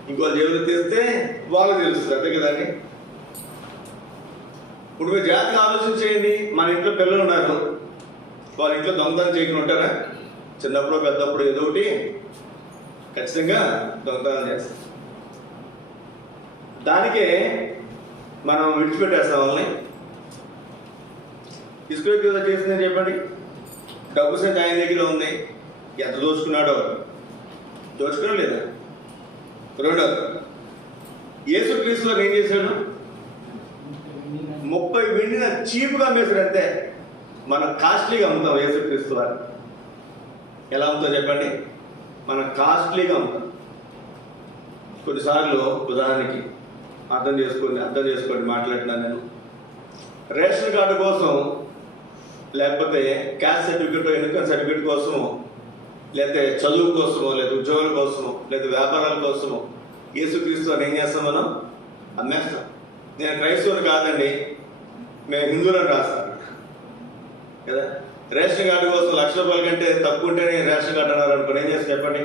ఇంకో జేబులో తీస్తే వాళ్ళకి తెలుస్తుంది. అంతే కదండి. ఇప్పుడు మీరు జాగ్రత్తగా ఆలోచన చేయండి. మన ఇంట్లో పిల్లలు ఉన్నారు, వాళ్ళ ఇంట్లో దొంగతనం చేయకుండా ఉంటారా? చిన్నప్పుడు పెద్దప్పుడు ఏదో ఒకటి ఖచ్చితంగా దొంగతనం చేస్తాం. దానికే మనం విడిచిపెట్టేస్తాం వాళ్ళని. ఇస్కరియోతు యూదా చేసిందని చెప్పండి. డబ్బు సంఖ్య ఆయన దగ్గర ఉంది. ఎంత దోచుకున్నాడో, దోచుకున్నా లేదా? రెండోది, యేసుక్రీస్తు వారు ఏం చేశాడు? 30 వెండిన చీప్గా అమ్మేశాడు. అంతే. మనం కాస్ట్లీగా అమ్ముతాం. యేసుక్రీస్తు వారు ఎలా అమ్ముతాం చెప్పండి? మనం కాస్ట్లీగా అమ్ముతాం. కొన్నిసార్లు ఉదాహరణకి అర్థం చేసుకోండి మాట్లాడుతున్నాను నేను. రేషన్ కార్డు కోసం, లేకపోతే క్యాస్ట్ సర్టిఫికేట్, ఇన్కమ్ సర్టిఫికేట్ కోసము, లేకపోతే చదువు కోసమో, లేదా ఉద్యోగాల కోసమో, లేదా వ్యాపారాల కోసమో యేసుక్రీస్తు అని ఏం చేస్తాం? మనం అమ్మేస్తాం. నేను క్రైస్తవుని కాదండి, మేము హిందువులను రాస్తాను కదా. రేషన్ కార్డు కోసం ₹1,00,000 కంటే తక్కువ ఉంటేనే రేషన్ కార్డు అన్నారు అనుకోండి, ఏం చేస్తాం చెప్పండి?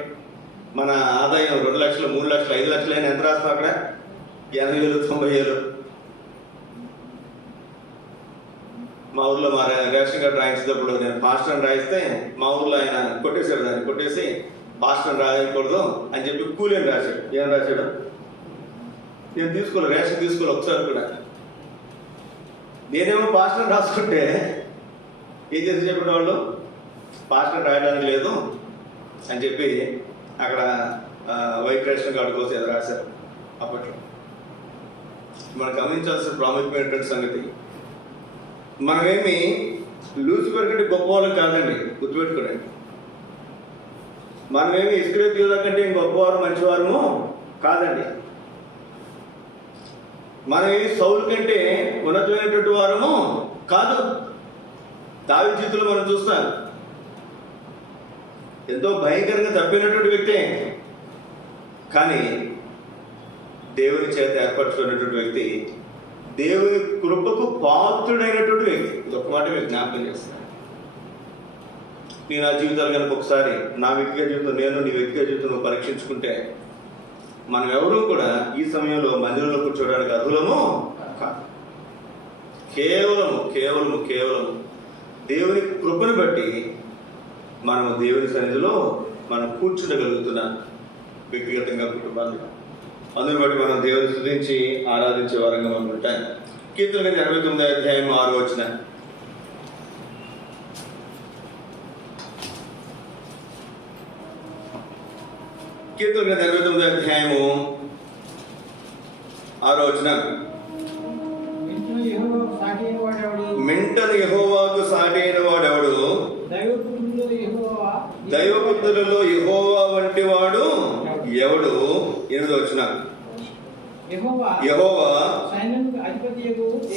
మన ఆదాయం 2 లక్షలు, 3 లక్షలు, 5 లక్షలు అయినా ఎంత రాస్తాం అక్కడ? 80,000, 90,000. మా ఊర్లో మా రేషన్ కార్డు రాయించేటప్పుడు నేను పాస్టర్ అని రాయిస్తే మా ఊర్లో ఆయన కొట్టేశాడు, దాన్ని కొట్టేసి పాస్టర్ అని రాయకూడదు అని చెప్పి కూలి అని రాశాడు. ఏం రాశాడు? నేను తీసుకోలేదు, రేషన్ తీసుకోవాలి ఒకసారి కూడా. నేనేమో పాస్టర్ అని రాసుకుంటే ఏం చేసి చెప్పిన వాళ్ళు పాస్టర్ రాయడానికి లేదు అని చెప్పి అక్కడ వైట్ రేషన్ కార్డు కోసం ఏదో రాశారు. అప్పట్లో మనం గమనించాల్సిన ప్రాముఖ్యమైనటువంటి సంగతి, మనమేమి లూసిఫర్ కంటే గొప్ప వాళ్ళం కాదండి, గుర్తుపెట్టుకోండి. మనమేమి ఇస్కరియోతు యూదా కంటే గొప్పవారు మంచివారము కాదండి. మనమేమి సౌలు కంటే ఉన్నతమైనటువంటి వారము కాదు. దావీదు జీవితంలో మనం చూస్తాం, ఎంతో భయంకరంగా తప్పినటువంటి వ్యక్తే, కానీ దేవుని చేత ఏర్పరచుకున్నటువంటి వ్యక్తి, దేవుని కృపకు పాత్రుడైనటువంటి వ్యక్తి. ఇదొక మాట మీరు జ్ఞాపకం చేస్తాను. నేను నా జీవితాలు కనుక ఒకసారి నా వ్యక్తిగత జీవితం, నేను నీ వ్యక్తిగత జీవితం పరీక్షించుకుంటే మనం ఎవరూ కూడా ఈ సమయంలో మందిరంలో కూర్చోవడానికి అర్హులము కాదు. కేవలము కేవలము కేవలము దేవుని కృపను బట్టి మనము దేవుని సన్నిధిలో మనం కూర్చుండగలుగుతున్నాం, వ్యక్తిగతంగా, కుటుంబాలుగా. అందుని బట్టి మనం దేవుని స్తుతించి ఆరాధించే వారంగా మనం ఉంటాం. కీర్తన 89 అధ్యాయం 6 వచనం. కీర్తన 89 అధ్యాయము 6 వచనం. మెంటను యెహోవాకు సాటి అయిన వాడెవడు? దైవపుత్రులలో యెహోవా వంటి వాడు ఎవడు? 8వ వచనం. యెహోవా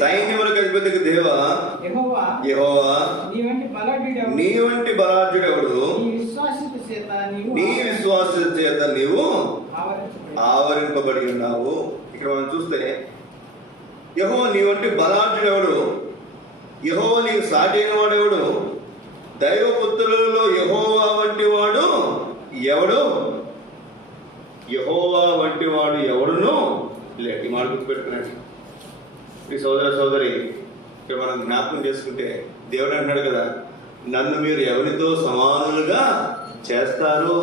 సైన్యములకు అధిపతికి దేవా యెహోవా నీ వంటి బలాఢ్యుడు ఎవడు? నీ విశ్వాస చేత నీవు ఆవరింపబడి ఉన్నావు. ఇక్కడ మనం చూస్తే యెహోవా నీ వంటి బలాఢ్యుడు ఎవడు? యెహోవా నీకు సాటి అయిన వాడెవడు? దైవపుత్రులలో యెహోవా వంటి వాడు ఎవడు? యెహోవా వంటి వాడు ఎవడును లేటి. మాట గుర్తుపెట్టుకున్నాడు. ఈ సోదర సోదరి, ఇక్కడ మనం జ్ఞాపకం చేసుకుంటే దేవుడు అంటున్నాడు కదా, నన్ను మీరు ఎవరితో సమానులుగా చేస్తారు?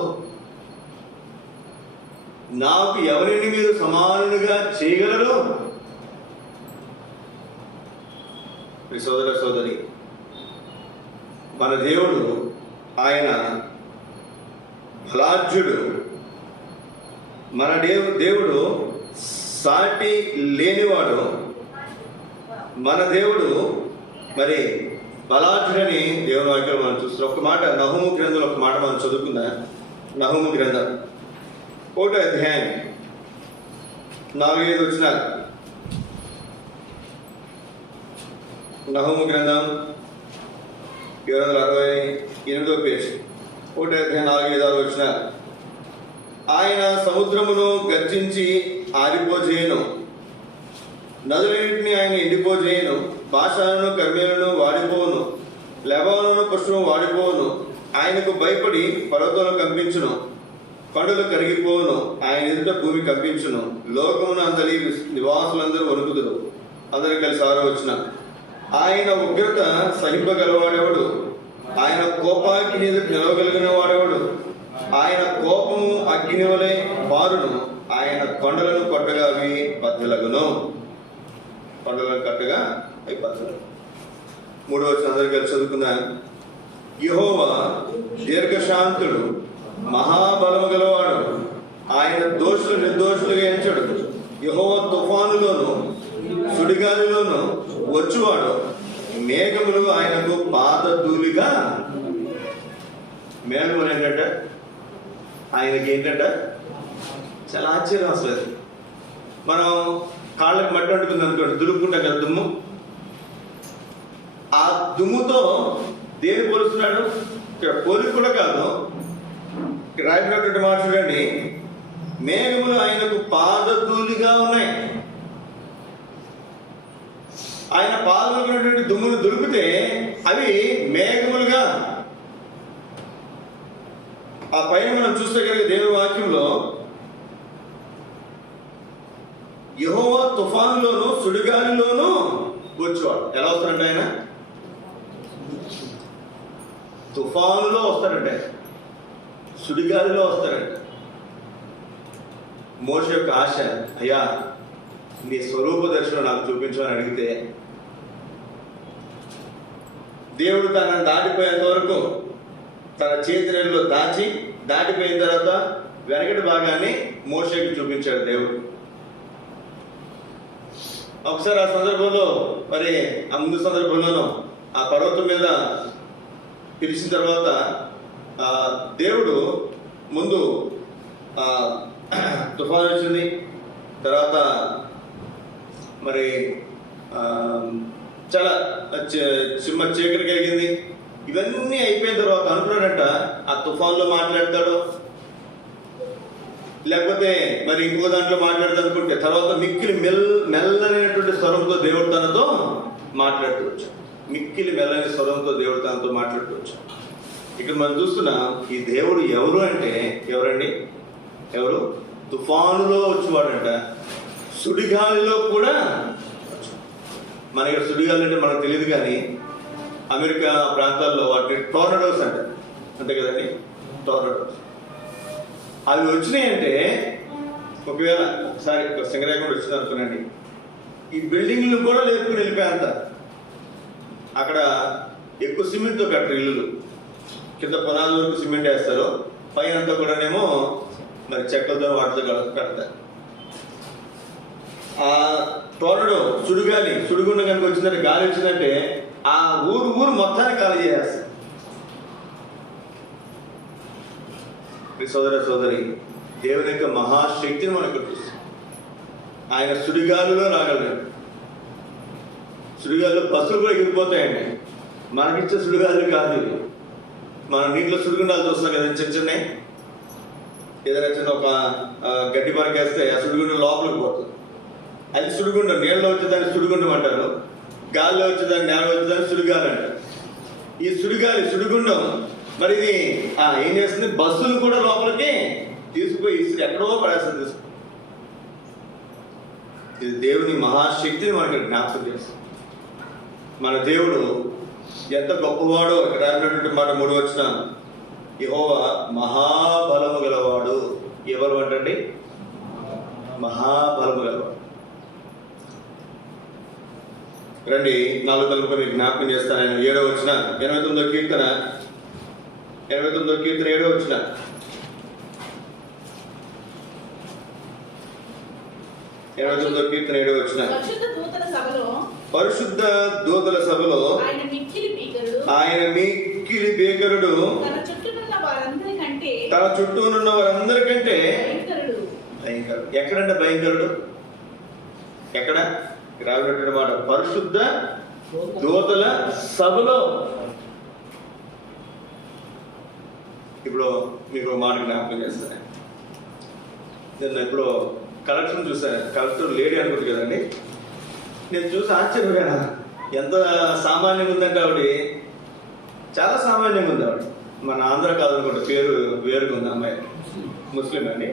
నాకు ఎవరిని మీరు సమానులుగా చేయగలరు? ఈ సోదర సోదరి, మన దేవుడు ఆయన బలాఢ్యుడు. మన దేవుడు సాటి లేనివాడు. మన దేవుడు మరి బలాఢ్యుడని దేవుని వాక్యం మనం చూస్తున్నాం. ఒక మాట నహూము గ్రంథంలో ఒక మాట మనం చదువుకుందాం. నహూము గ్రంథం 1వ అధ్యాయం 4-5 వచనాలు. నహూము గ్రంథం 768వ పేజీ, 1వ అధ్యాయం 4-5 వచనాలు. ఆయన సముద్రమును గర్జించి ఆరిపోజేయను, నదులన్నింటినీ ఆయన ఎండిపోజేయను. బాషానును కర్మేలను వాడిపోను, లెబానోను పుష్పము వాడిపోను. ఆయనకు భయపడి పర్వతాలు కంపించును, కొండలు కరిగిపోను. ఆయన ఎదుట భూమి కంపించును. లోకమును అందరి నివాసులందరూ వణుకుదురు. అందరూ కలిసి 6వ వచనం. ఆయన ఉగ్రత సహింపగలవాడెవడు? ఆయన కోపాగ్ని ఎదుట నిలవగలిగిన వాడెవడు? ఆయన కోపము అగ్ని వలె పారును. ఆయన కొండలను కొట్టగా అవి బద్దలగును. కొండలను కట్టగా అవి బద్దలగు. 3వ వచనం అందరూ కలిసి చదువుకుందాం. యెహోవా దీర్ఘశాంతుడు, మహాబలము గలవాడు. ఆయన దోషులు నిర్దోషులుగా ఎంచడు. యెహోవా తుఫానులోను సుడిగాలిలోను వచ్చువాడు. మేఘములు ఆయనకు పాదధూళిగా. మేఘములు ఏంటంటే ఆయనకి ఏంటంటే చాలా ఆశ్చర్యం. అసలు మనం కాళ్ళకి మట్టి అంటుకుంది అనుకోండి, దులుపుకుంటాం కదా దుమ్ము. ఆ దుమ్ముతో దేని పోలుస్తున్నాడు? ఇక్కడ పోలిక కూడా కాదు, ఇక్కడ రాయబడినటువంటి మాట చూడండి. మేఘములు ఆయనకు పాదధూళిగా ఉన్నాయి. ఆయన పాదములు దుమ్మును దులిపితే అవి మేఘములుగా. ఆ పైన మనం చూస్తే కనుక దేవుని వాక్యంలో యెహోవా తుఫానులోను సుడిగాలిలోను వచ్చేవాడు. ఎలా వస్తాడంటే ఆయన తుఫానులో వస్తాడంటే, సుడిగాలిలో వస్తాడంట. మోషే యొక్క ఆశ, అయ్యా నీ స్వరూప దర్శనం నాకు చూపించమని అడిగితే దేవుడు తనను దాటిపోయేంత వరకు తన చేతిలో దాటిపోయిన తర్వాత వెనకటి భాగాన్ని మోషేకి చూపించాడు దేవుడు. ఒకసారి ఆ సందర్భంలో, మరి ఆ ముందు సందర్భంలోనూ ఆ పర్వతం మీద పిలిచిన తర్వాత దేవుడు ముందు తుఫాను వచ్చింది, తర్వాత మరి చాలా చిమ్మ చీకటి కలిగింది. ఇవన్నీ అయిపోయిన తర్వాత అనుకున్నాడంట ఆ తుఫాన్లో మాట్లాడతాడు, లేకపోతే మరి ఇంకో దాంట్లో మాట్లాడతాడు అనుకుంటే, తర్వాత మిక్కిలి మెల్లనైనటువంటి స్వరంతో దేవుడు తనతో మాట్లాడుకోవచ్చు. మిక్కిలి మెల్లని స్వరంతో దేవుడు తనతో మాట్లాడుకోవచ్చు. ఇక్కడ మనం చూస్తున్నాం ఈ దేవుడు ఎవరు అంటే, ఎవరండి? ఎవరు? తుఫానులో వచ్చేవాడంట, సుడిగాలిలో కూడా. మన ఇక్కడ సుడిగాలి అంటే మనకు తెలియదు, కానీ అమెరికా ప్రాంతాల్లో వాటిని టోర్నడోస్ అంటారు, అంతే కదండి, టోర్నడోస్. అవి వచ్చినాయంటే, ఒకవేళ ఒకసారి సింగరేకుండా వచ్చింది అనుకున్నాండి, ఈ బిల్డింగ్లు కూడా లేపుకుని వెళ్ళిపోయాంత. అక్కడ ఎక్కువ సిమెంట్తో కట్టరు ఇల్లులు, కింద పునాది వరకు సిమెంట్ వేస్తారు, పైన అంతా కూడానేమో మరి చెక్కలతో వాటితో కడతారు. ఆ టోర్నడో సుడిగుండం కనుక వచ్చిందంటే, గాలి వచ్చిందంటే ఆ ఊరు మొత్తాన్ని ఖాళీ చేసేస్తారు. సోదర సోదరి, దేవుని యొక్క మహాశక్తిని మనకు చూస్తాం. ఆయన సుడిగాలిలో రాగలడు. సుడిగాలిలో బస్సులు కూడా ఎగిరిపోతాయండి. మనకిచ్చే సుడిగాలు కాదు ఇవి. మనం నీటిలో సుడిగుండాలు చూస్తున్నాం కదా, చిన్న ఏదైనా చిన్న ఒక గడ్డి పరకేస్తే ఆ సుడిగుండం లోపలికి పోతుంది. అది సుడిగుండం. నీళ్ళలో వచ్చేదాన్ని సుడిగుండం అంటారు, గాలిలో వచ్చేదాన్ని, నేల వచ్చేదాన్ని సుడిగాలి అంటారు. ఈ సుడిగుండం మరి ఇది ఏం చేస్తుంది? బస్సులు కూడా లోపలికి తీసుకుపోయి ఎక్కడో పడేస్తుంది. ఇది దేవుని మహాశక్తిని మనకి జ్ఞాపకం చేస్తుంది. మన దేవుడు ఎంత గొప్పవాడో ఇక్కడ అన్నటువంటి మాట 3 వచనం, యెహోవా మహాబలము గలవాడు. ఎవరు అంటండి? మహాబలము గలవాడు. రండి 4 తలుపు మీకు జ్ఞాపకం చేస్తాను. ఆయన 7వ వచనం, 89వ కీర్తన 7వ వచనం. కీర్తన 7వ వచనం. పరిశుద్ధ దూతల సభలో ఆయన మిక్కిలి భీకరుడు, తన చుట్టూ ఉన్న వారందరికంటే భయంకరుడు. ఎక్కడంటే భయంకరుడు? ఎక్కడ? రాబడినటువంటి మాట, పరిశుద్ధ దూతల సభలో. ఇప్పుడు మీకు మాట జ్ఞాపకం చేస్తాను. నేను ఇప్పుడు కలెక్షన్ చూసాను, కలెక్టర్ లేడీ అనుకుంటుంది కదండి. నేను చూసి ఆశ్చర్యపోయాను, ఎంత సామాన్యంగా ఉందంటే ఆవిడ, చాలా సామాన్యంగా ఉంది ఆవిడ. మన ఆంధ్ర కాదు అనుకుంటే, పేరు వేరుగా ఉంది అమ్మాయి, ముస్లిం అండి.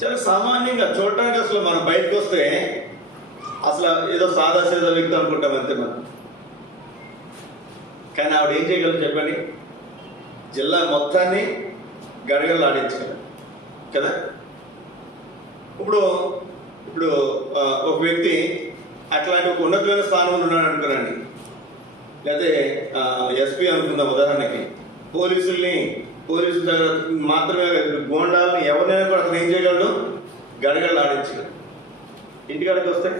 చాలా సామాన్యంగా చూడటానికి, అసలు మనం బయటకు వస్తే అసలు ఏదో సాదా సీదా వ్యక్తి అనుకుంటాం అంతే మనం. కానీ ఆవిడ ఏం చేయగలరు చెప్పండి? జిల్లా మొత్తాన్ని గడగడలాడించగలరు కదా. ఇప్పుడు ఒక వ్యక్తి అట్లాంటి ఒక ఉన్నతమైన స్థానంలో ఉన్నాడు అనుకున్నాండి, లేకపోతే ఎస్పీ అనుకుందాం ఉదాహరణకి. పోలీసుల దగ్గర మాత్రమే గోండాలని ఎవరినైనా కూడా అతను ఏం చేయగలడు? గడగడలాడించగలడు. ఇంటికాడికి వస్తే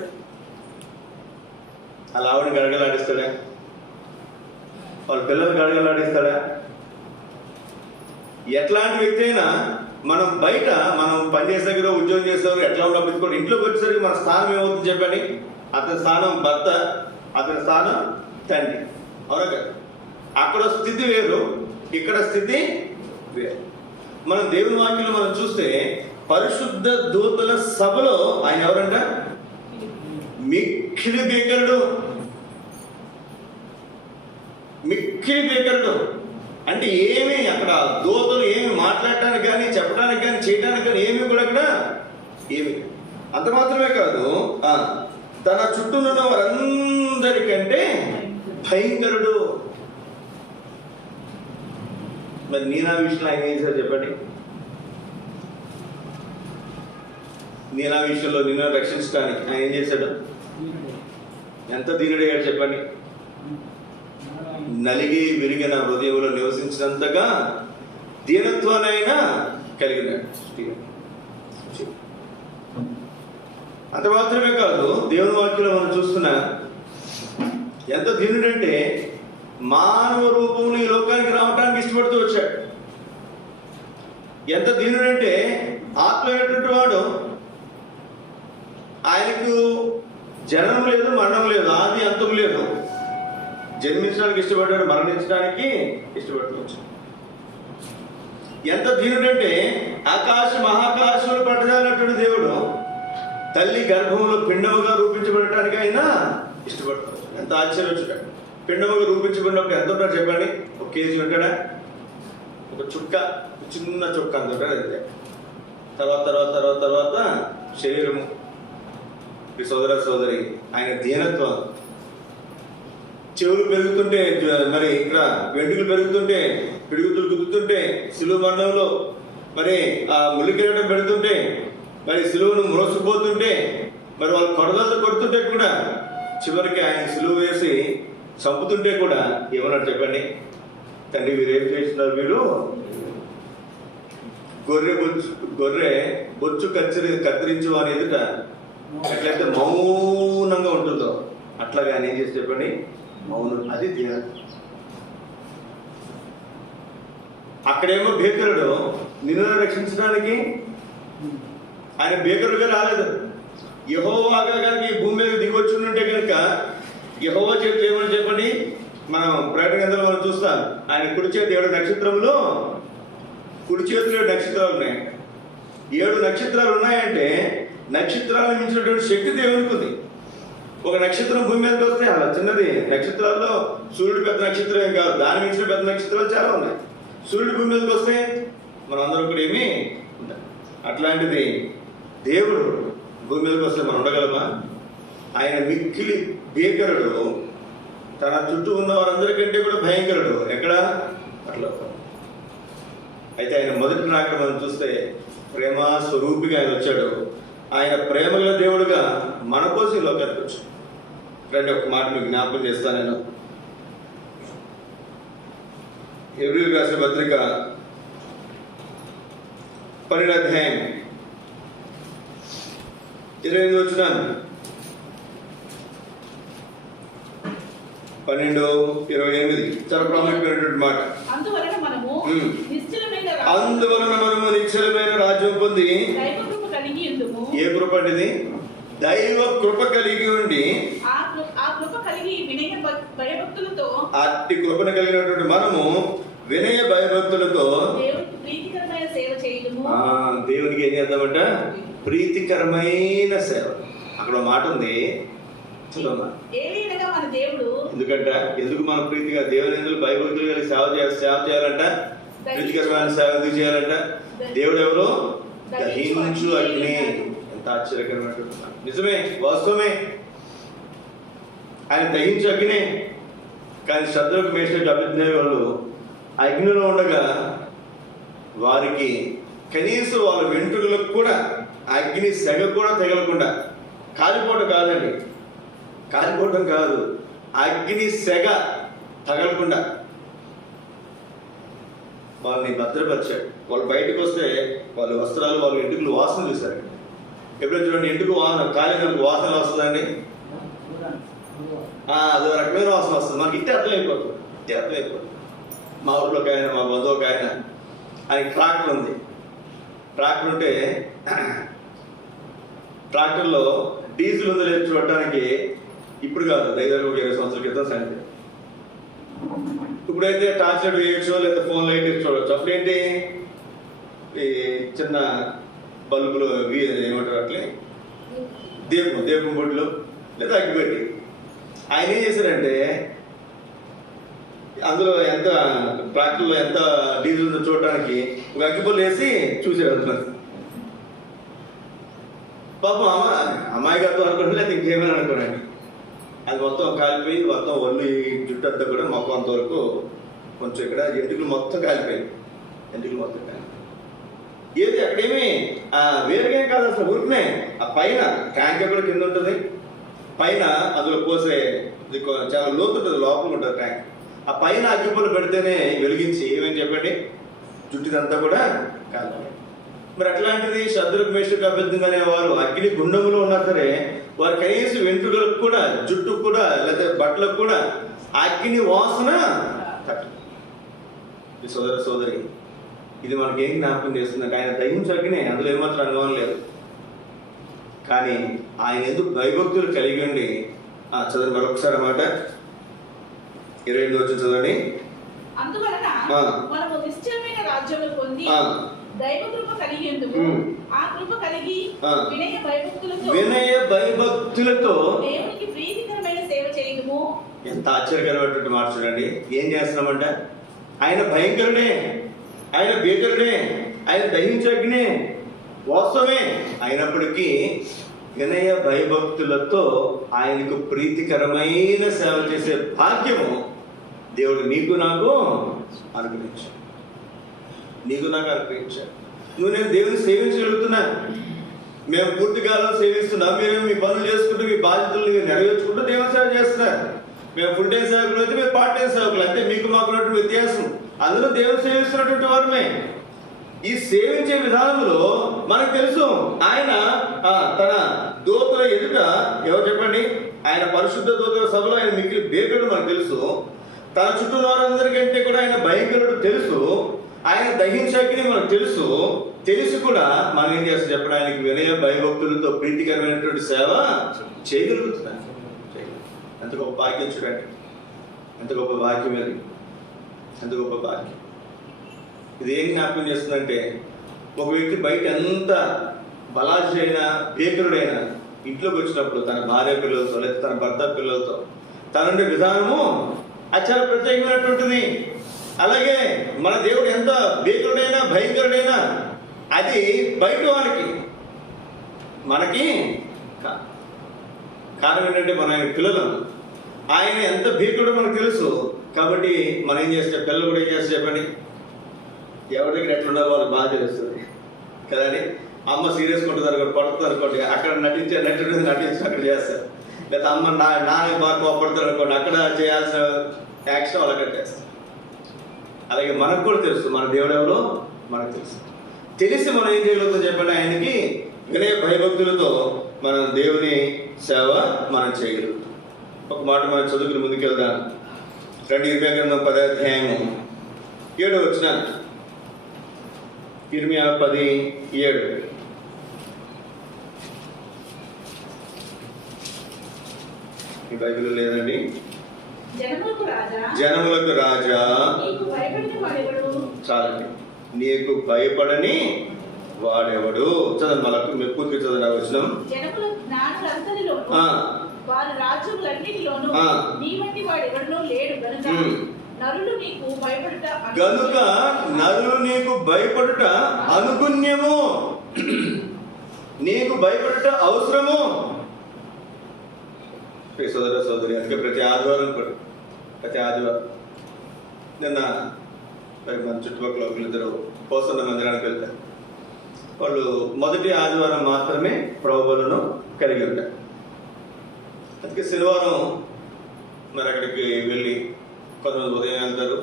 అలా ఆవిడని గడగడలాడిస్తాడా? వాళ్ళ పిల్లలు గడగడలాడిస్తాడా? ఎట్లాంటి వ్యక్తి అయినా మనం బయట మనం పనిచేసే దగ్గర, ఉద్యోగం చేసేవారు ఎట్లా ఉన్నప్పుడు కూడా ఇంట్లోకి వచ్చేసరికి మన స్థానం ఏమవుతుంది చెప్పండి? అతని స్థానం భర్త, అతని స్థానం తండ్రి, అవునా కదా? అక్కడ స్థితి వేరు, ఇక్కడ స్థితి వేరు. మనం దేవుని వాక్యంలో మనం చూస్తే పరిశుద్ధ దూతల సభలో ఆయన ఎవరంట? మిక్కిలి భీకరుడు. మిక్కిలి భీకరుడు అంటే ఏమి, అక్కడ దూతలు ఏమి మాట్లాడటానికి కానీ, చెప్పడానికి కానీ, చేయడానికి కానీ ఏమి కూడా అక్కడ ఏమి. అంత మాత్రమే కాదు, తన చుట్టూ ఉన్న వారందరికంటే భయంకరుడు. మరి నీనా విషయంలో ఆయన ఏం చేశారు చెప్పండి? నీనా విషయంలో నిన్ను రక్షించడానికి ఆయన ఏం చేశాడు? ఎంత దీనుడయ్యాడు చెప్పండి? నలిగి విరిగిన హృదయంలో నివసించినంతగా దీనత్వానైనా కలిగినాడు. అంత మాత్రమే కాదు, దేవుని వాక్యంలో మనం చూస్తున్న ఎంత దీనుడంటే మానవ రూపంలో ఈ లోకానికి రావడానికి ఇష్టపడుతూ వచ్చాడు. ఎంత దీనుడంటే ఆత్మైనటువంటి వాడు, ఆయనకు జననం లేదు, మరణం లేదు, ఆది అంతం లేదు. జన్మించడానికి ఇష్టపడ్డాడు, మరణించడానికి ఇష్టపడుతూ వచ్చాడు. ఎంత దీనుడంటే మహాకాశంలో పట్టజాలన్నటువంటి దేవుడు తల్లి గర్భంలో పిండముగా రూపించబడటానికి అయినా ఇష్టపడతాడు. ఎంత ఆశ్చర్యం చూడండి. పిండముగా రూపించబడినప్పుడు ఎంత ఉంటాడు చెప్పండి? 1 కేజీ ఉంటాడా? ఒక చుక్క, చిన్న చుక్క అంత ఉంటాడు. అంతే. తర్వాత శరీరము. ఈ సోదరి ఆయన దీనత్వం. చెవులు పెరుగుతుంటే, మరి ఇక్కడ వెంట్రుకలు పెరుగుతుంటే, పిడుగుతులు గుద్దుతుంటే, సిలువ మండలంలో మరి ఆ ములికిరటం పెడుతుంటే, మరి సిలువను మోసుకుపోతుంటే, మరి వాళ్ళు కొడదలతో కొడుతుంటే కూడా, చివరికి ఆయన సిలువ వేసి చంపుతుంటే కూడా ఏమన్నారు చెప్పండి? తండ్రి వీరేం చేస్తున్నారు? వీరు గొర్రె బొచ్చు కత్తిరించు అని ఎదుట ఎట్లయితే మౌనంగా ఉంటుందో అట్లాగా ఆయన ఏం చేసి చెప్పండి? మౌనం. అది దీన. అక్కడేమో భీకరుడు నిన్ను రక్షించడానికి ఆయన భీకరుడుగా రాలేదు. యెహోవాగా కనుక ఈ భూమి మీద దిగొచ్చి ఉంటే కనుక యెహోవా చెప్తే ఏమని చెప్పండి? మనం ప్రకటన గ్రంథంలో మనం చూస్తాం. ఆయన కుడి చేతి 7 నక్షత్రములు, కుడి చేతిలో 7 నక్షత్రాలు ఉన్నాయి. 7 నక్షత్రాలు ఉన్నాయంటే నక్షత్రాలను మించినటువంటి శక్తి దేవునికి ఉంది. ఒక నక్షత్రం భూమి మీదకి వస్తే అలా చిన్నది. నక్షత్రాల్లో సూర్యుడు పెద్ద నక్షత్రం ఏం కాదు, దాని మించిన పెద్ద నక్షత్రాలు చాలా ఉన్నాయి. సూర్యుడు భూమి మీదకి వస్తే మనం అందరం కూడా ఏమీ ఉంటాం. అట్లాంటిది దేవుడు భూమి మీదకి వస్తే మనం ఉండగలమా? ఆయన మిక్కిలి భీకరుడు, తన చుట్టూ ఉన్న వారందరికంటే కూడా భయంకరుడు. ఎక్కడ? అట్లా. అయితే ఆయన మొదటి రాకడ మనం చూస్తే ప్రేమ స్వరూపిగా ఆయన వచ్చాడు. ఆయన ప్రేమగల దేవుడుగా మన కోసం ఈ లోకానికి వచ్చాడు. రండి, ఒక మాట మీకు జ్ఞాపకం చేస్తాను. నేను హెబ్రీయులకు రాసిన పత్రిక 12వ అధ్యాయం 28వ వచనం. 12:28 చాలా ప్రాముఖ్యమైనటువంటి మాట. అందువలన మనము నిశ్చలమైన రాజ్యం పొంది ఏ కృప అండి? దైవ కృప కలిగి ఉండి అట్టి కృపను కలిగినటువంటి మనము వినయ భయభక్తులతో దేవునికి ఏం చేద్దామంట? ప్రీతికరమైన సేవ. అక్కడ మాట ఉంది, చూడమ్మా. ఎందుకు మన ప్రీతిగా దేవుని ఎందుకు భయభక్తులు కలిగి సేవ చేయాలంట? ప్రీతికరమైన సేవ ఎందుకు చేయాలంట? దేవుడు ఎవరు? దహించు అగ్ని. ఎంత ఆశ్చర్యకరమైనటువంటి నిజమే, వాస్తవమే. ఆయన దహించు అగ్నే. కానీ శత్రువుకు మేషకు అభిజ్ఞాని వాళ్ళు అగ్నిలో ఉండగా వారికి కనీసం వాళ్ళ వెంట్రుకలకు కూడా అగ్ని సెగ కూడా తగలకుండా, కాలిపోవడం కాదండి, కాలిపోవడం కాదు, అగ్ని సెగ తగలకుండా వాళ్ళని భద్రపరిచాడు. వాళ్ళు బయటకు వస్తే వాళ్ళ వస్త్రాలు, వాళ్ళ ఎంటుకలు వాసన చూశారు. ఎప్పుడైనా చూడండి, ఎంటుకు వాసన కాలినకు వాసన వస్తుందండి, అదో రకమైన వాసన వస్తుంది. మనకి ఇట్టే అర్థమైపోతుంది. మా ఊళ్ళో ఒక ఆయన, మా బంధువు ఒక ఆయన ట్రాక్టర్ ఉంది. ట్రాక్టర్ ఉంటే ట్రాక్టర్లో డీజిల్ ఉందో లేదు చూడటానికి ఇప్పుడు కాదు, 5-20 సంవత్సరాల క్రితం సంగతి. ఇప్పుడైతే టార్చ్ లైట్ వేయచ్చు, లేదా ఫోన్ లైట్ చూడవచ్చు. అప్పుడేంటి ఈ చిన్న బల్బులు ఏమంటారు అట్లే దీపం బొడ్లు లేదా అగ్గిపెట్టి. ఆయన ఏం చేశారంటే అందులో ఎంత ట్రాక్టర్లో ఎంత డీజిల్ ఉందో చూడటానికి ఒక అగ్గిపొల్లు వేసి చూసాడు. అందులో పాపం అమ్మాయిగారితో అనుకోండి, లేదా ఇంకేమైనా అనుకోనండి, అది మొత్తం కాలిపోయి మొత్తం ఒళ్ళు జుట్టు అంతా కూడా మొత్తం అంతవరకు కొంచెం ఇక్కడ ఎంటుకలు మొత్తం కాలిపోయింది. ఎందుకు మొత్తం ఏది అక్కడేమి వేరుగా కాదు, అసలు ఊరికనే ఆ పైన ట్యాంక్ ఎక్కడ కింద ఉంటుంది, పైన అందులో పోసే చాలా లోతు ఉంటుంది, లోపల ఉంటుంది ట్యాంక్. ఆ పైన అగ్గిపుల్ల పెడితేనే వెలిగించి ఏమని చెప్పండి జుట్టుదంతా కూడా కాదు. మరి అట్లాంటిది శత్రుఘ్ మేషక్ అభ్యర్థం అనేవారు అగ్ని గుండములో ఉన్నా సరే వారు కనీసం వెంట్రుకలకు కూడా జుట్టుకు కూడా లేదా బట్టలకు కూడా అగ్ని వాసన తగ్గదు. సోదర సోదరి, ఇది మనకి ఏం జ్ఞాపకం చేస్తుందంటే ఆయన దహించగ్నే, అందులో ఏమాత్రం అనుభవం లేదు. కానీ ఆయన ఎందుకు భయభక్తులు కలిగి ఉండి చదవండి మరొకసారి అన్నమాట 22 వచ్చి చదవండి. అందువలన మనము నిశ్చయమైన రాజ్యము పొంది దైవ కృప కలిగి ఆ కృప కలిగి వినయ భయభక్తులతో దేవునికి ప్రీతికరమైన సేవ చేయదుము. ఎంత ఆశ్చర్యకరమైనటువంటి మాట చూడండి. ఏం చేస్తున్నామంట? ఆయన భయంకరుడే, ఆయన భీకరుడే, ఆయన దహించగ్నే, వాస్తవమే. అయినప్పటికీ వినయ భయభక్తులతో ఆయనకు ప్రీతికరమైన సేవ చేసే భాగ్యము దేవుడు నీకు నాకు అనుగ్రహించాడు. నీకు నాకు అనుగ్రహించాడు. నువ్వు నేను దేవుని సేవించగలుగుతున్నా, మేము పూర్తికాలం సేవిస్తున్నాం, మీరు మీ పనులు చేసుకుంటూ మీ బాధ్యతలు నెరవేర్చుకుంటూ దేవుని సేవ చేస్తున్నారు. మేము ఫుల్ టైం సేవకులు అయితే మీరు పార్ట్ టైం సేవకులు, అంటే మీకు మాకు ఉన్నటువంటి వ్యత్యాసం. అందులో దేవుని సేవిస్తున్నటువంటి వారమే. ఈ సేవించే విధానంలో మనకు తెలుసు ఆయన తన దూతల ఎదుట ఎవరు చెప్పండి, ఆయన పరిశుద్ధ దూతల సభలో ఆయన మిగిలి బేకడు మనకు తెలుసు. తన చుట్టూ వారందరికంటే కూడా ఆయన భయంకరుడు తెలుసు. ఆయన దహించగ్ని మనకు తెలుసు. తెలిసి కూడా మనం ఏం చేస్తాం చెప్పండి, ఆయనకి వినయ భయభక్తులతో ప్రీతికరమైనటువంటి సేవ చేయగలుగుతున్నాను. ఎంత గొప్ప భాగ్యం చూడండి, ఎంత గొప్ప భాగ్యం అది, ఎంత గొప్ప భాగ్యం. ఇది ఏం జ్ఞాపకం చేస్తుందంటే, ఒక వ్యక్తి బయట ఎంత బలాజైనా భీకరుడైనా ఇంట్లోకి వచ్చినప్పుడు తన భార్య పిల్లలతో లేదా తన భర్త పిల్లలతో తనుండే విధానము అది చాలా ప్రత్యేకమైనటువంటిది. అలాగే మన దేవుడు ఎంత భీకరుడైనా భయంకరుడైనా అది బయట వారికి, మనకి కారణం ఏంటంటే మన ఆయన పిల్లలు. ఆయన ఎంత భీకరుడో మనకు తెలుసు. కాబట్టి మనం ఏం చేస్తే పిల్లలు కూడా ఏం చేస్తే చెప్పండి, ఎవరి దగ్గర ఎట్లుండో వాళ్ళకి బాగా తెలుస్తుంది కదండి. అమ్మ సీరియస్గా ఉంటుంది అనుకోండి, పడుతుంది అనుకోండి, అక్కడ నటించి అక్కడ చేస్తారు. లేదా అమ్మ నాన్న బాగా కోపడుతారు అనుకోండి, అక్కడ చేయాల్సిన యాక్షన్ వాళ్ళు అక్కడ చేస్తారు. అలాగే మనకు కూడా తెలుసు మన దేవుడు ఎవరో మనకు తెలుసు. తెలిసి మనం ఏం చేయగలుగుతాం చెప్పండి, ఆయనకి వినయ భయభక్తులతో మన దేవుని సేవ మనం చేయగలుగుతాం. ఒక మాట మనం చదువుకుని ముందుకెళ్దాం. 2 ఇర్మియా గ్రంథం 10వ అధ్యాయము 7వ వచనం. ఇర్మియా 10:7. ఈ బైబిల్ లేదండి. జనములకు రాజా చాలండి, నీకు భయపడని వాడెవడు. చదవండి మళ్ళీ మీరు పూర్తిగా చదవండి ఆ వచనం. గనుక నరులు నీకు భయపడుట అనుగుణ్యము, నీకు భయపడుట అవసరము. సోదర సోదరి, అందుకే ప్రతి ఆదివారం నిన్న మన చుట్టుపక్కల ఒకరిద్దరు పోసన్న మందిరానికి వెళ్తారు. వాళ్ళు మొదటి ఆదివారం మాత్రమే ప్రభువులను కలిగి ఉంటారు. అందుకే శనివారం మరి అక్కడికి వెళ్ళి కొంతమంది ఉదయం వెళ్తారు,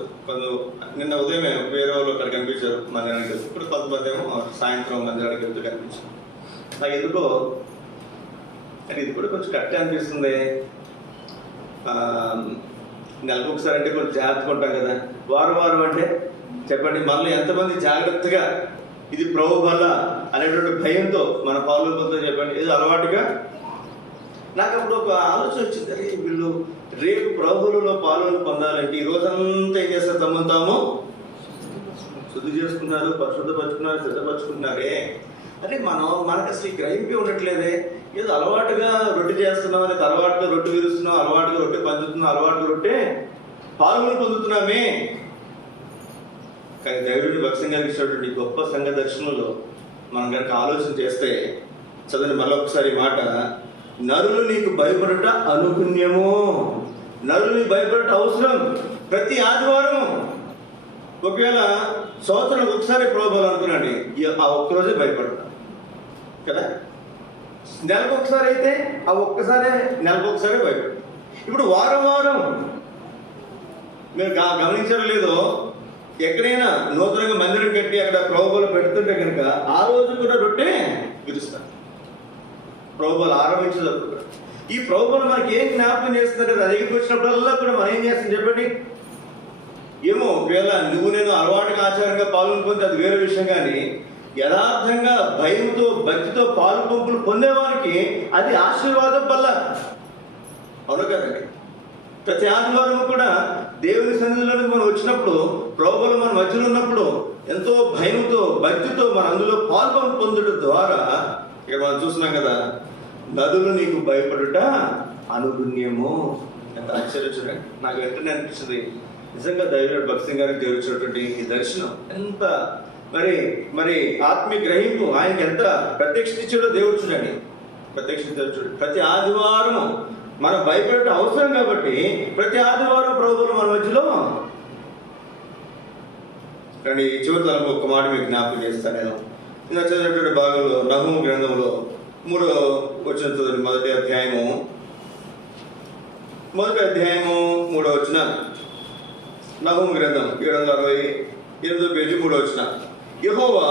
నిన్న ఉదయమే వేరే వాళ్ళు అక్కడ కనిపించారు మందిరానికి వెళ్తారు. ఇప్పుడు కొంతమంది ఏమో సాయంత్రం మందిరానికి వెళ్తూ కనిపించారు. నాకు ఎందుకో అంటే ఇది కూడా కొంచెం కరెక్ట్ అనిపిస్తుంది. నెలకు ఒకసారి అంటే కొంచెం జాగ్రత్తగా ఉంటాం కదా, వారం అంటే చెప్పండి మళ్ళీ ఎంతమంది జాగ్రత్తగా ఇది ప్రభు వల్ల అనేటువంటి భయంతో మన పాలు పొందుతో చెప్పండి. ఇది అలవాటుగా నాకు అప్పుడు ఒక ఆలోచన వచ్చింది, అరే వీళ్ళు రేపు ప్రభువులలో పాలు పొందాలంటే ఈ రోజంతా ఏం చేస్తారు, తమను తాము శుద్ధి చేసుకున్నారు, పరిశుద్ధపరుచుకున్నారు, సిద్ధపరుచుకుంటున్నారే. అంటే మనకు అసలు ఈ గ్రహింపే ఉండట్లేదే. ఏదో అలవాటుగా రొట్టె చేస్తున్నాం, లేదా అలవాటుగా రొట్టె విరుస్తున్నాం, అలవాటుగా రొట్టె పంచుతున్నాం, అలవాటుగా రొట్టె పాల్గొని పొందుతున్నామే. కానీ దేవుడిని భక్తంగా ఇచ్చినటువంటి గొప్ప సంఘ దర్శనంలో మనం కనుక ఆలోచన చేస్తే, చదివిన మరొకసారి మాట, నరులు నీకు భయపడుట అనుగుణ్యము, నరులు నీకు భయపడుట అవసరం. ప్రతి ఆదివారం ఒకవేళ సంవత్సరానికి ఒకసారి ప్రోబోలు అనుకున్నాండి, ఆ ఒక్కరోజే భయపడతాం కదా. నెలకు ఒకసారి అయితే ఆ ఒక్కసారే నెలకు ఒకసారి భయపడతాం. ఇప్పుడు వారం వారం మీరు గమనించడం లేదో, ఎక్కడైనా నూతనంగా మందిరం కట్టి అక్కడ ప్రోబోలు పెడుతుంటే కనుక ఆ రోజు కూడా రొట్టె విరుస్తారు. ప్రోబోలు ఆరంభించేటప్పుడు ఈ ప్రోబోలు మనకి ఏం జ్ఞాపకం చేస్తుందంటే, అది దగ్గరికి వచ్చినప్పుడల్లా కూడా మనం ఏం చేస్తాం చెప్పండి. ఏమో ఒకవేళ నువ్వు నేను అలవాటుగా ఆచారంగా పాల్గొని అది వేరే విషయం, కానీ యథార్థంగా భయంతో భక్తితో పాలు పంపులు పొందేవారికి అది ఆశీర్వాదం వల్ల. అవును కదండి. ప్రతి ఆదివారం కూడా దేవుని సన్నిధిలోకి మనం వచ్చినప్పుడు, ప్రోబోలు మన మధ్యలో ఉన్నప్పుడు ఎంతో భయంతో భక్తితో మన అందులో పాల్గొని పొందడం ద్వారా ఇక్కడ మనం చూస్తున్నాం కదా, నదులు నీకు భయపడుట అనుగుణ్యము. ఎంత ఆశ్చర్యం చూడండి. నాకు వెంటనే అనిపిస్తుంది, నిజంగా దైవ భక్తి సింగ్ గారికి దేవుడిచ్చినటువంటి ఈ దర్శనం ఎంత మరి మరి ఆత్మీయ గ్రహింపు, ఆయనకి ఎంత ప్రత్యక్షత ఇచ్చాడో దేవుడు చూడండి. ప్రత్యక్షత చూడండి. ప్రతి ఆదివారం మనం భయపడటం అవసరం కాబట్టి ప్రతి ఆదివారం ప్రభువులు మన మధ్యలో రండి. ఈ చివరి తలకు ఒక మాట మీకు జ్ఞాపకం చేస్తాను. నేను ఇందాక చదివినటువంటి భాగంలో నహూము గ్రంథంలో 3వ వచనం చదువు. మొదటి అధ్యాయము 3వ వచనం. నహూము గ్రంథం 768 పేజీ 3వ వచనం. యెహోవా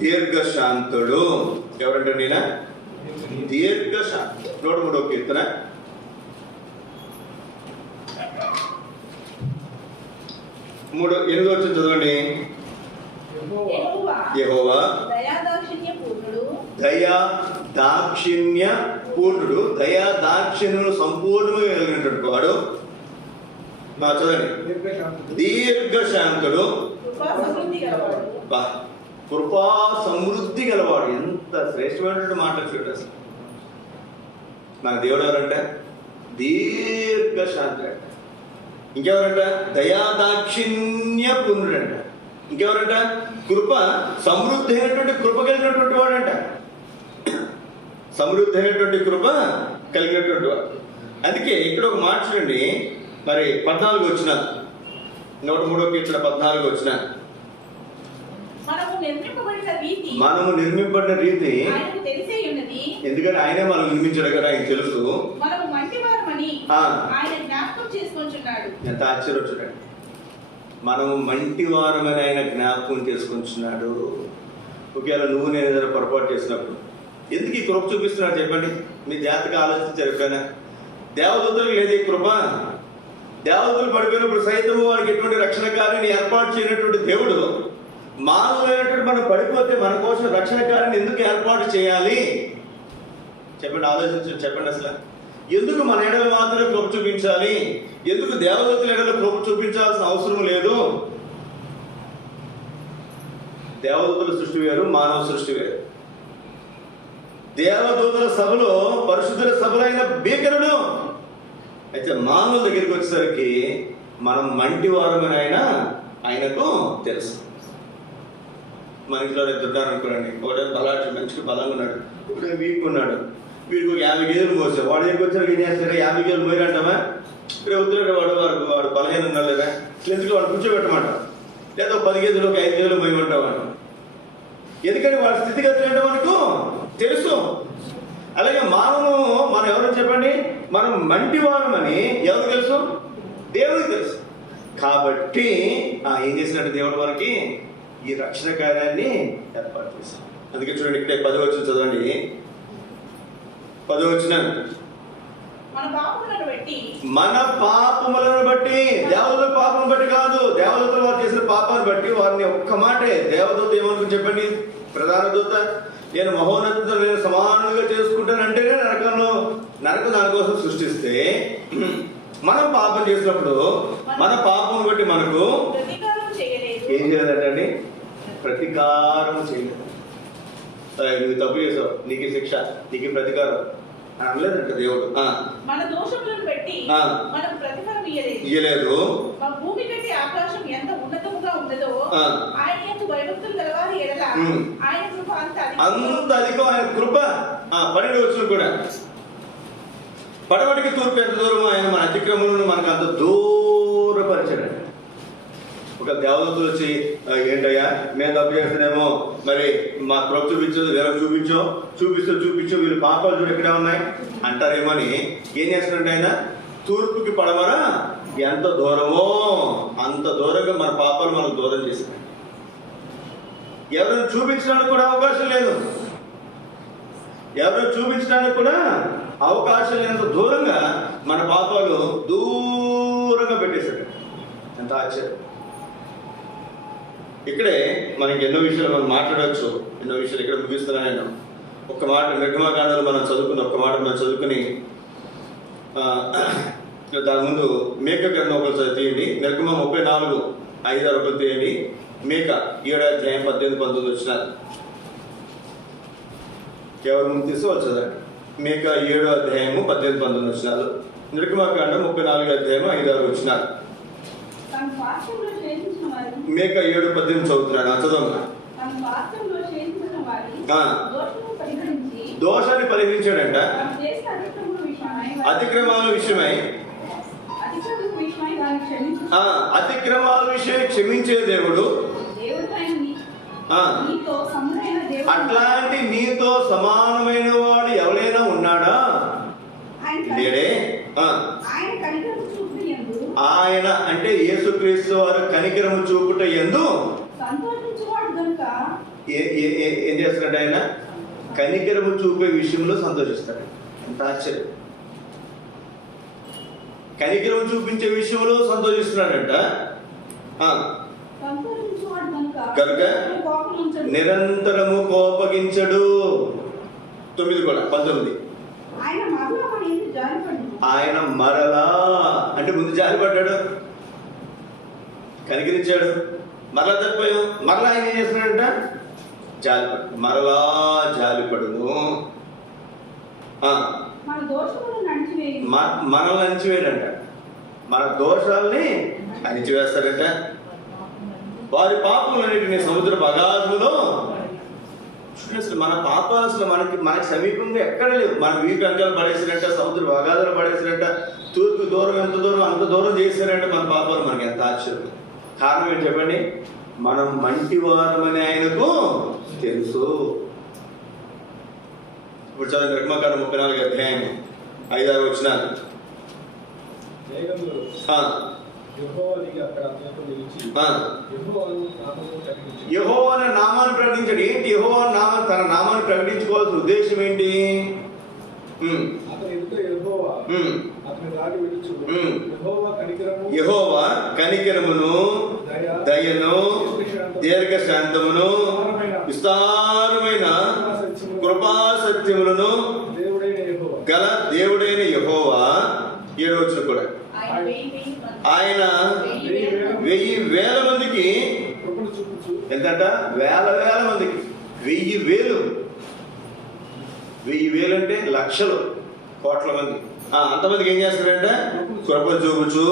దీర్ఘశాంతుడు. ఎవరంటే నేనా? దీర్ఘశాంతుడు. 103వ కీర్తన 8వ వచనం చదవండి. యెహోవా దయా దాక్షిణ్య పూర్ణుడు, దయా దాక్షిణ్యులు సంపూర్ణంగా కలిగినటువంటి వాడు. చదవండి. దీర్ఘశాంతుడు, కృపా సమృద్ధి గలవాడు. ఎంత శ్రేష్టమైనటువంటి మాట చూడండి. అసలు నాకు దేవుడు ఎవరంట? దీర్ఘశాంతుడు అంట. ఇంకెవరంట? దయాదాక్షిణ్య పూర్ణుడంట. ఇంకెవరంట? కృప సమృద్ధి అయినటువంటి కృప కలిగినటువంటి వాడంట. సమృద్ధి అయినటువంటి కృప కలిగినటువంటి వాడు. అందుకే ఇక్కడ ఒక మాట చూడండి. మరి 14 వచ్చిన 103వ కీర్తన 14 వచ్చిన, మనము నిర్మింపబడిన రీతి ఎందుకంటే ఆయనే మనం నిర్మించాడు కదా, ఆయనకు తెలుసు. ఎంత ఆశ్చర్యం చూడండి. మనము మంటి వారమని ఆయన జ్ఞాపకం చేసుకుంటున్నాడు. ఒకవేళ నువ్వు నేను ఏదైనా పొరపాటు చేసినప్పుడు ఎందుకు ఈ కృప చూపిస్తున్నాడు చెప్పండి. మీ జాతక ఆలోచించారు ఎప్పుడైనా? దేవదూతలకు లేదు ఈ కృప. దేవదూతలు పడిపోయినప్పుడు సైతం వారికి ఎటువంటి రక్షణ కార్యాన్ని ఏర్పాటు చేయనటువంటి దేవుడు, మానవులైనటువంటి మనం పడిపోతే మన కోసం రక్షణ కార్యాన్ని ఎందుకు ఏర్పాటు చేయాలి చెప్పండి. ఆలోచించండి. చెప్పండి. అసలు ఎందుకు మన ఎడల మాత్రమే కృప చూపించాలి? ఎందుకు దేవదూతల ఎడల కృప చూపించాల్సిన అవసరం లేదు? దేవదూతల సృష్టి వేరు, మానవ సృష్టి వేరు. దేవదూతల సభలో పరిశుద్ధుల సభలైన భీకరుడు. అయితే మానవుల దగ్గరికి వచ్చేసరికి మనం మంటి వారమని ఆయనకు తెలుసు. మన ఇంట్లో దుడ్డాను అనుకోండి. ఒకటే బలాటి మంచిగా బలంగా ఉన్నాడు, ఇప్పుడు వీక్ ఉన్నాడు. వీడికి ఒక 50 గేదెలు మోసాడు. వాడు దగ్గరికి వచ్చారు, ఏం చేస్తారా? 50 గేదెలు మోయరంటామా? ఇక్కడ వద్దులేడు వాడు బలహీన ఉన్నాడు లేదా, ఎందుకు వాడు కూర్చోబెట్టమాట, లేదా 10 గేదెలు ఒక 5 గేదెలు మోయమంటావాడు. ఎందుకని వాడి స్థితిగతులు అంటే మనకు తెలుసు. అలాగే మనం ఎవరు చెప్పండి? మనం మంటి వారమని ఎవరు తెలుసు? దేవుడికి తెలుసు. కాబట్టి ఏం చేసినట్టు దేవుడు మనకి ఈ రక్షణ కార్యాన్ని ఏర్పాటు చేశాం. అందుకే చూడండి, ఇక్కడే 10వ వచనం చదవండి. 10వ వచనం, మన పాపములను బట్టి, దేవదూతల పాపం బట్టి కాదు, దేవదూతలు వారు చేసిన పాపాన్ని బట్టి వారిని ఒక్క మాటే దేవదూత ఏమనుకుని చెప్పండి? ప్రధాన దూత, నేను మహోన్నతుడు, నేను సమానంగా చేసుకుంటానంటేనే నరకం దానికోసం సృష్టిస్తే, మనం పాపం చేసినప్పుడు మన పాపం బట్టి మనకు ఏం చేయలేదండి? ప్రతీకారం చేయలేదు. నువ్వు తప్పు చేసావు, నీకు శిక్ష, నీకు ప్రతీకారం అని అనలేదంట దేవుడు. మన దోషములను బట్టి మనకు ప్రతిఫలం ఇయ్యలేదు. భూమి కంటే ఆకాశం ఎంత ఉన్నతముగా ఉన్నదో ఆయన యందు భయభక్తులు గలవారి ఎడల ఆయన కృప అంత అధికం. ఆయన కృప 12వ వచనం కూడా, పడమటికి తూర్పు ఎంత దూరమో ఆయన మన అతిక్రమములను మనకు అంత దూరపరిచాడు. ఒక దేవదూతలు వచ్చి ఏంటయ్యా మేము తప్పు చేస్తున్నామో మరి మా కృప చూపించు, వీళ్ళకి చూపించు వీళ్ళు పాపాలు చూడు ఎక్కడే ఉన్నాయి అంటారేమని ఏం చేస్తున్నాడు ఆయన? తూర్పుకి పడమర ఎంత దూరమో అంత దూరంగా మన పాపాలు మనకు దూరం చేసినాయి. ఎవరైనా చూపించడానికి కూడా అవకాశం లేదు, ఎవరైనా చూపించడానికి కూడా అవకాశం లేనంత దూరంగా మన పాపాలు దూరంగా పెట్టేశాడు. ఎంత ఆశ్చర్యం! ఇక్కడే మనకి ఎన్నో విషయాలు మనం మాట్లాడవచ్చు, ఎన్నో విషయాలు ఇక్కడ ముగిస్తున్నాను నేను. ఒక్క మాట నిర్గమకాండలో మనం చదువుకుని దాని ముందు మేక గ్రంథం ఒకరు తీయండి. నిర్గమ 34:5-6 ఒకరు తీయండి. మేక 7వ అధ్యాయం 18-19 వచ్చినారు. ఎవరు ముందు తీసుకోవచ్చు చదవండి. మేక 7వ అధ్యాయము 18-19 వచ్చినారు. నిర్గమకాండం 34వ అధ్యాయము 5-6 వచ్చినారు. మేక 7:18 చదువుతున్నాడు. చదవమ్మా. దోషాన్ని పరిహరించాడంట. అతిక్రమాల విషయమై క్షమించే దేవుడు. అట్లాంటి నీతో సమానమైన వాడు ఎవరైనా ఉన్నాడా? లేడే. ఆయన అంటే యేసుక్రీస్తు వారు కనికరము చూపుట యందు ఏం చేస్తున్నాడు? ఆయన కనికరము చూపే విషయంలో సంతోషిస్తాడు. ఎంత ఆశ్చర్యం! కనికరం చూపించే విషయంలో సంతోషిస్తున్నాడంట. కనుక నిరంతరము కోపగించడు. 9 కూడా 19 ఆయన మరలా అంటే ముందు జాలిపడ్డాడు, కనికరించాడు, మరలా తప్పిపోయాం, మరలా ఆయన ఏం చేస్తున్నాడంట? జాలిపడు, మరలా జాలిపడును. మనల్ని అణిచివేయడంట, మన దోషాలని అణిచివేస్తాడంట. వారి పాపములన్నిటిని సముద్రపు అగాధములో. అసలు మన పాపాలు అసలు మనకి సమీపంగా ఎక్కడ లేవు. మన వీపు అంకాలు పడేసినట్ట, సముద్రపు అగాధాలు పడేసినట్ట, తూర్పు దూరం ఎంత దూరం అంత దూరం చేశారంటే మన పాపాలు. మనకి ఎంత ఆశ్చర్యం! కారణం ఏంటి చెప్పండి? మనం మంటివారమని ఆయనకు తెలుసు. ఇప్పుడు చదువు నిర్గమకాండం 34వ అధ్యాయం 5-6 వచ్చినారు. యెహోవా అనే నామాన్ని ప్రకటించాడు. ఏంటి యెహోవా నామం? తన నామాన్ని ప్రకటించుకోవాల్సిన ఉద్దేశం ఏంటి? యెహోవా కనికరమును, దయను, దీర్ఘశాంతమును, విస్తారమైన కృపాసత్యములను గల దేవుడైన యెహోవా. 7వ వచనం కూడా ఆయన 1000 మందికి ఎంతట? వేల మందికి. 1000 అంటే లక్షలు, కోట్ల మంది. అంతమందికి ఏం చేస్తాడంట? కృపను చూపుచు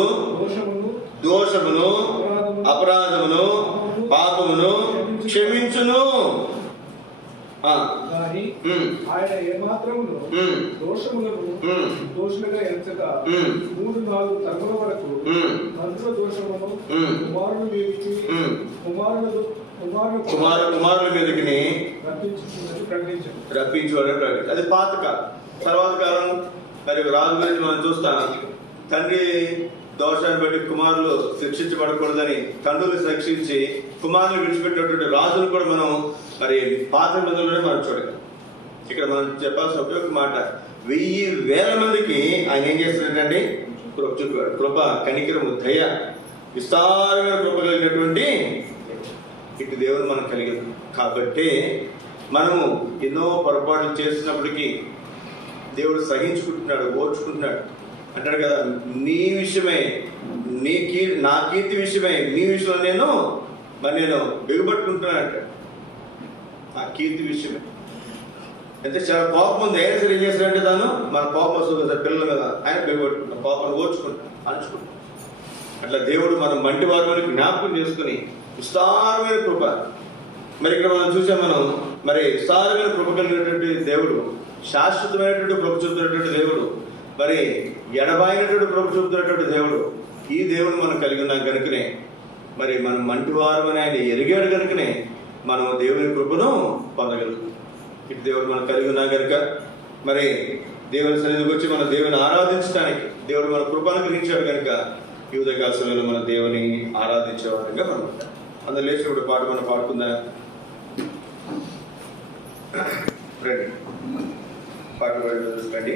దోషమును, అపరాధమును, పాపమును క్షమించును. ఆయన ఏమాత్రమును దోషములను దోషులుగా ఎంచక 3-4 తరముల వరకు మంత్ర దోషమును కుమారుల మీదకి రప్పించువాడు. అది పాత కాలం. తర్వాత కాలం మరి రాజు గురించి మనం చూస్తాం. తండ్రి దోషాన్ని బట్టి కుమారులు శిక్షించబడకూడదని తండ్రులు శిక్షించి కుమారులు విడిచిపెట్టినటువంటి రాజులు కూడా మనం మరి పాత నిబంధనలోనే మనం చూడగలం. ఇక్కడ మనం చెప్పాల్సిన ఒకే ఒక మాట, 1000 మందికి ఆయన ఏం చేస్తున్నాడండి? కృప చూపాడు. కృప, కనికరము, దయ, విస్తారమైన కృప కలిగినటువంటి ఇటు దేవుడు మనం కలిగింది. కాబట్టి మనము ఎన్నో పొరపాట్లు చేస్తున్నప్పటికీ దేవుడు సహించుకుంటున్నాడు, ఓర్చుకుంటున్నాడు. అంటాడు కదా, నీ విషయమై నా కీర్తి విషయమై నీ విషయంలో నేను బిగుపట్టుకుంటున్నాను అంటాడు. ఆ కీర్తి విషయమే. అయితే చాలా కోపం ఉంది. అయినా సరే ఏం చేస్తాడంటే తాను మన కోపం వస్తుంది కదా పిల్లలు కదా, ఆయన బిగుపట్టుకుంటాం, కోపాన్ని ఓర్చుకుంటాం, అణుచుకుంటాం. అట్లా దేవుడు మనం మంటి వారిని జ్ఞాపకం చేసుకుని విస్తారమైన కృప. మరి ఇక్కడ మనం చూసాం, మరి విస్తారమైన కృప కలిగినటువంటి దేవుడు, శాశ్వతమైనటువంటి కృప చూపుతున్నటువంటి దేవుడు, మరి ఎడబాయినటువంటి కృప చూపుతున్నటువంటి దేవుడు. ఈ దేవుడు మనం కలిగి ఉన్నాం కనుకనే మరి మనం మంటివారం అని ఆయన ఎరిగాడు కనుకనే మనం దేవుని కృపను పొందగలుగుతాం. ఇటు దేవుడు మనం కలిగి ఉన్నా కనుక మరి దేవుని సన్నిధికి వచ్చి మన దేవుని ఆరాధించడానికి దేవుడు మన కృపను గ్రహించాడు కనుక ఈ ఉదయకాల సమయంలో మన దేవుని ఆరాధించేవారంగా మనం ఉంటాం. అందులో లేచినప్పుడు పాట మనం పాడుకుందా? రండి, పాట పాడి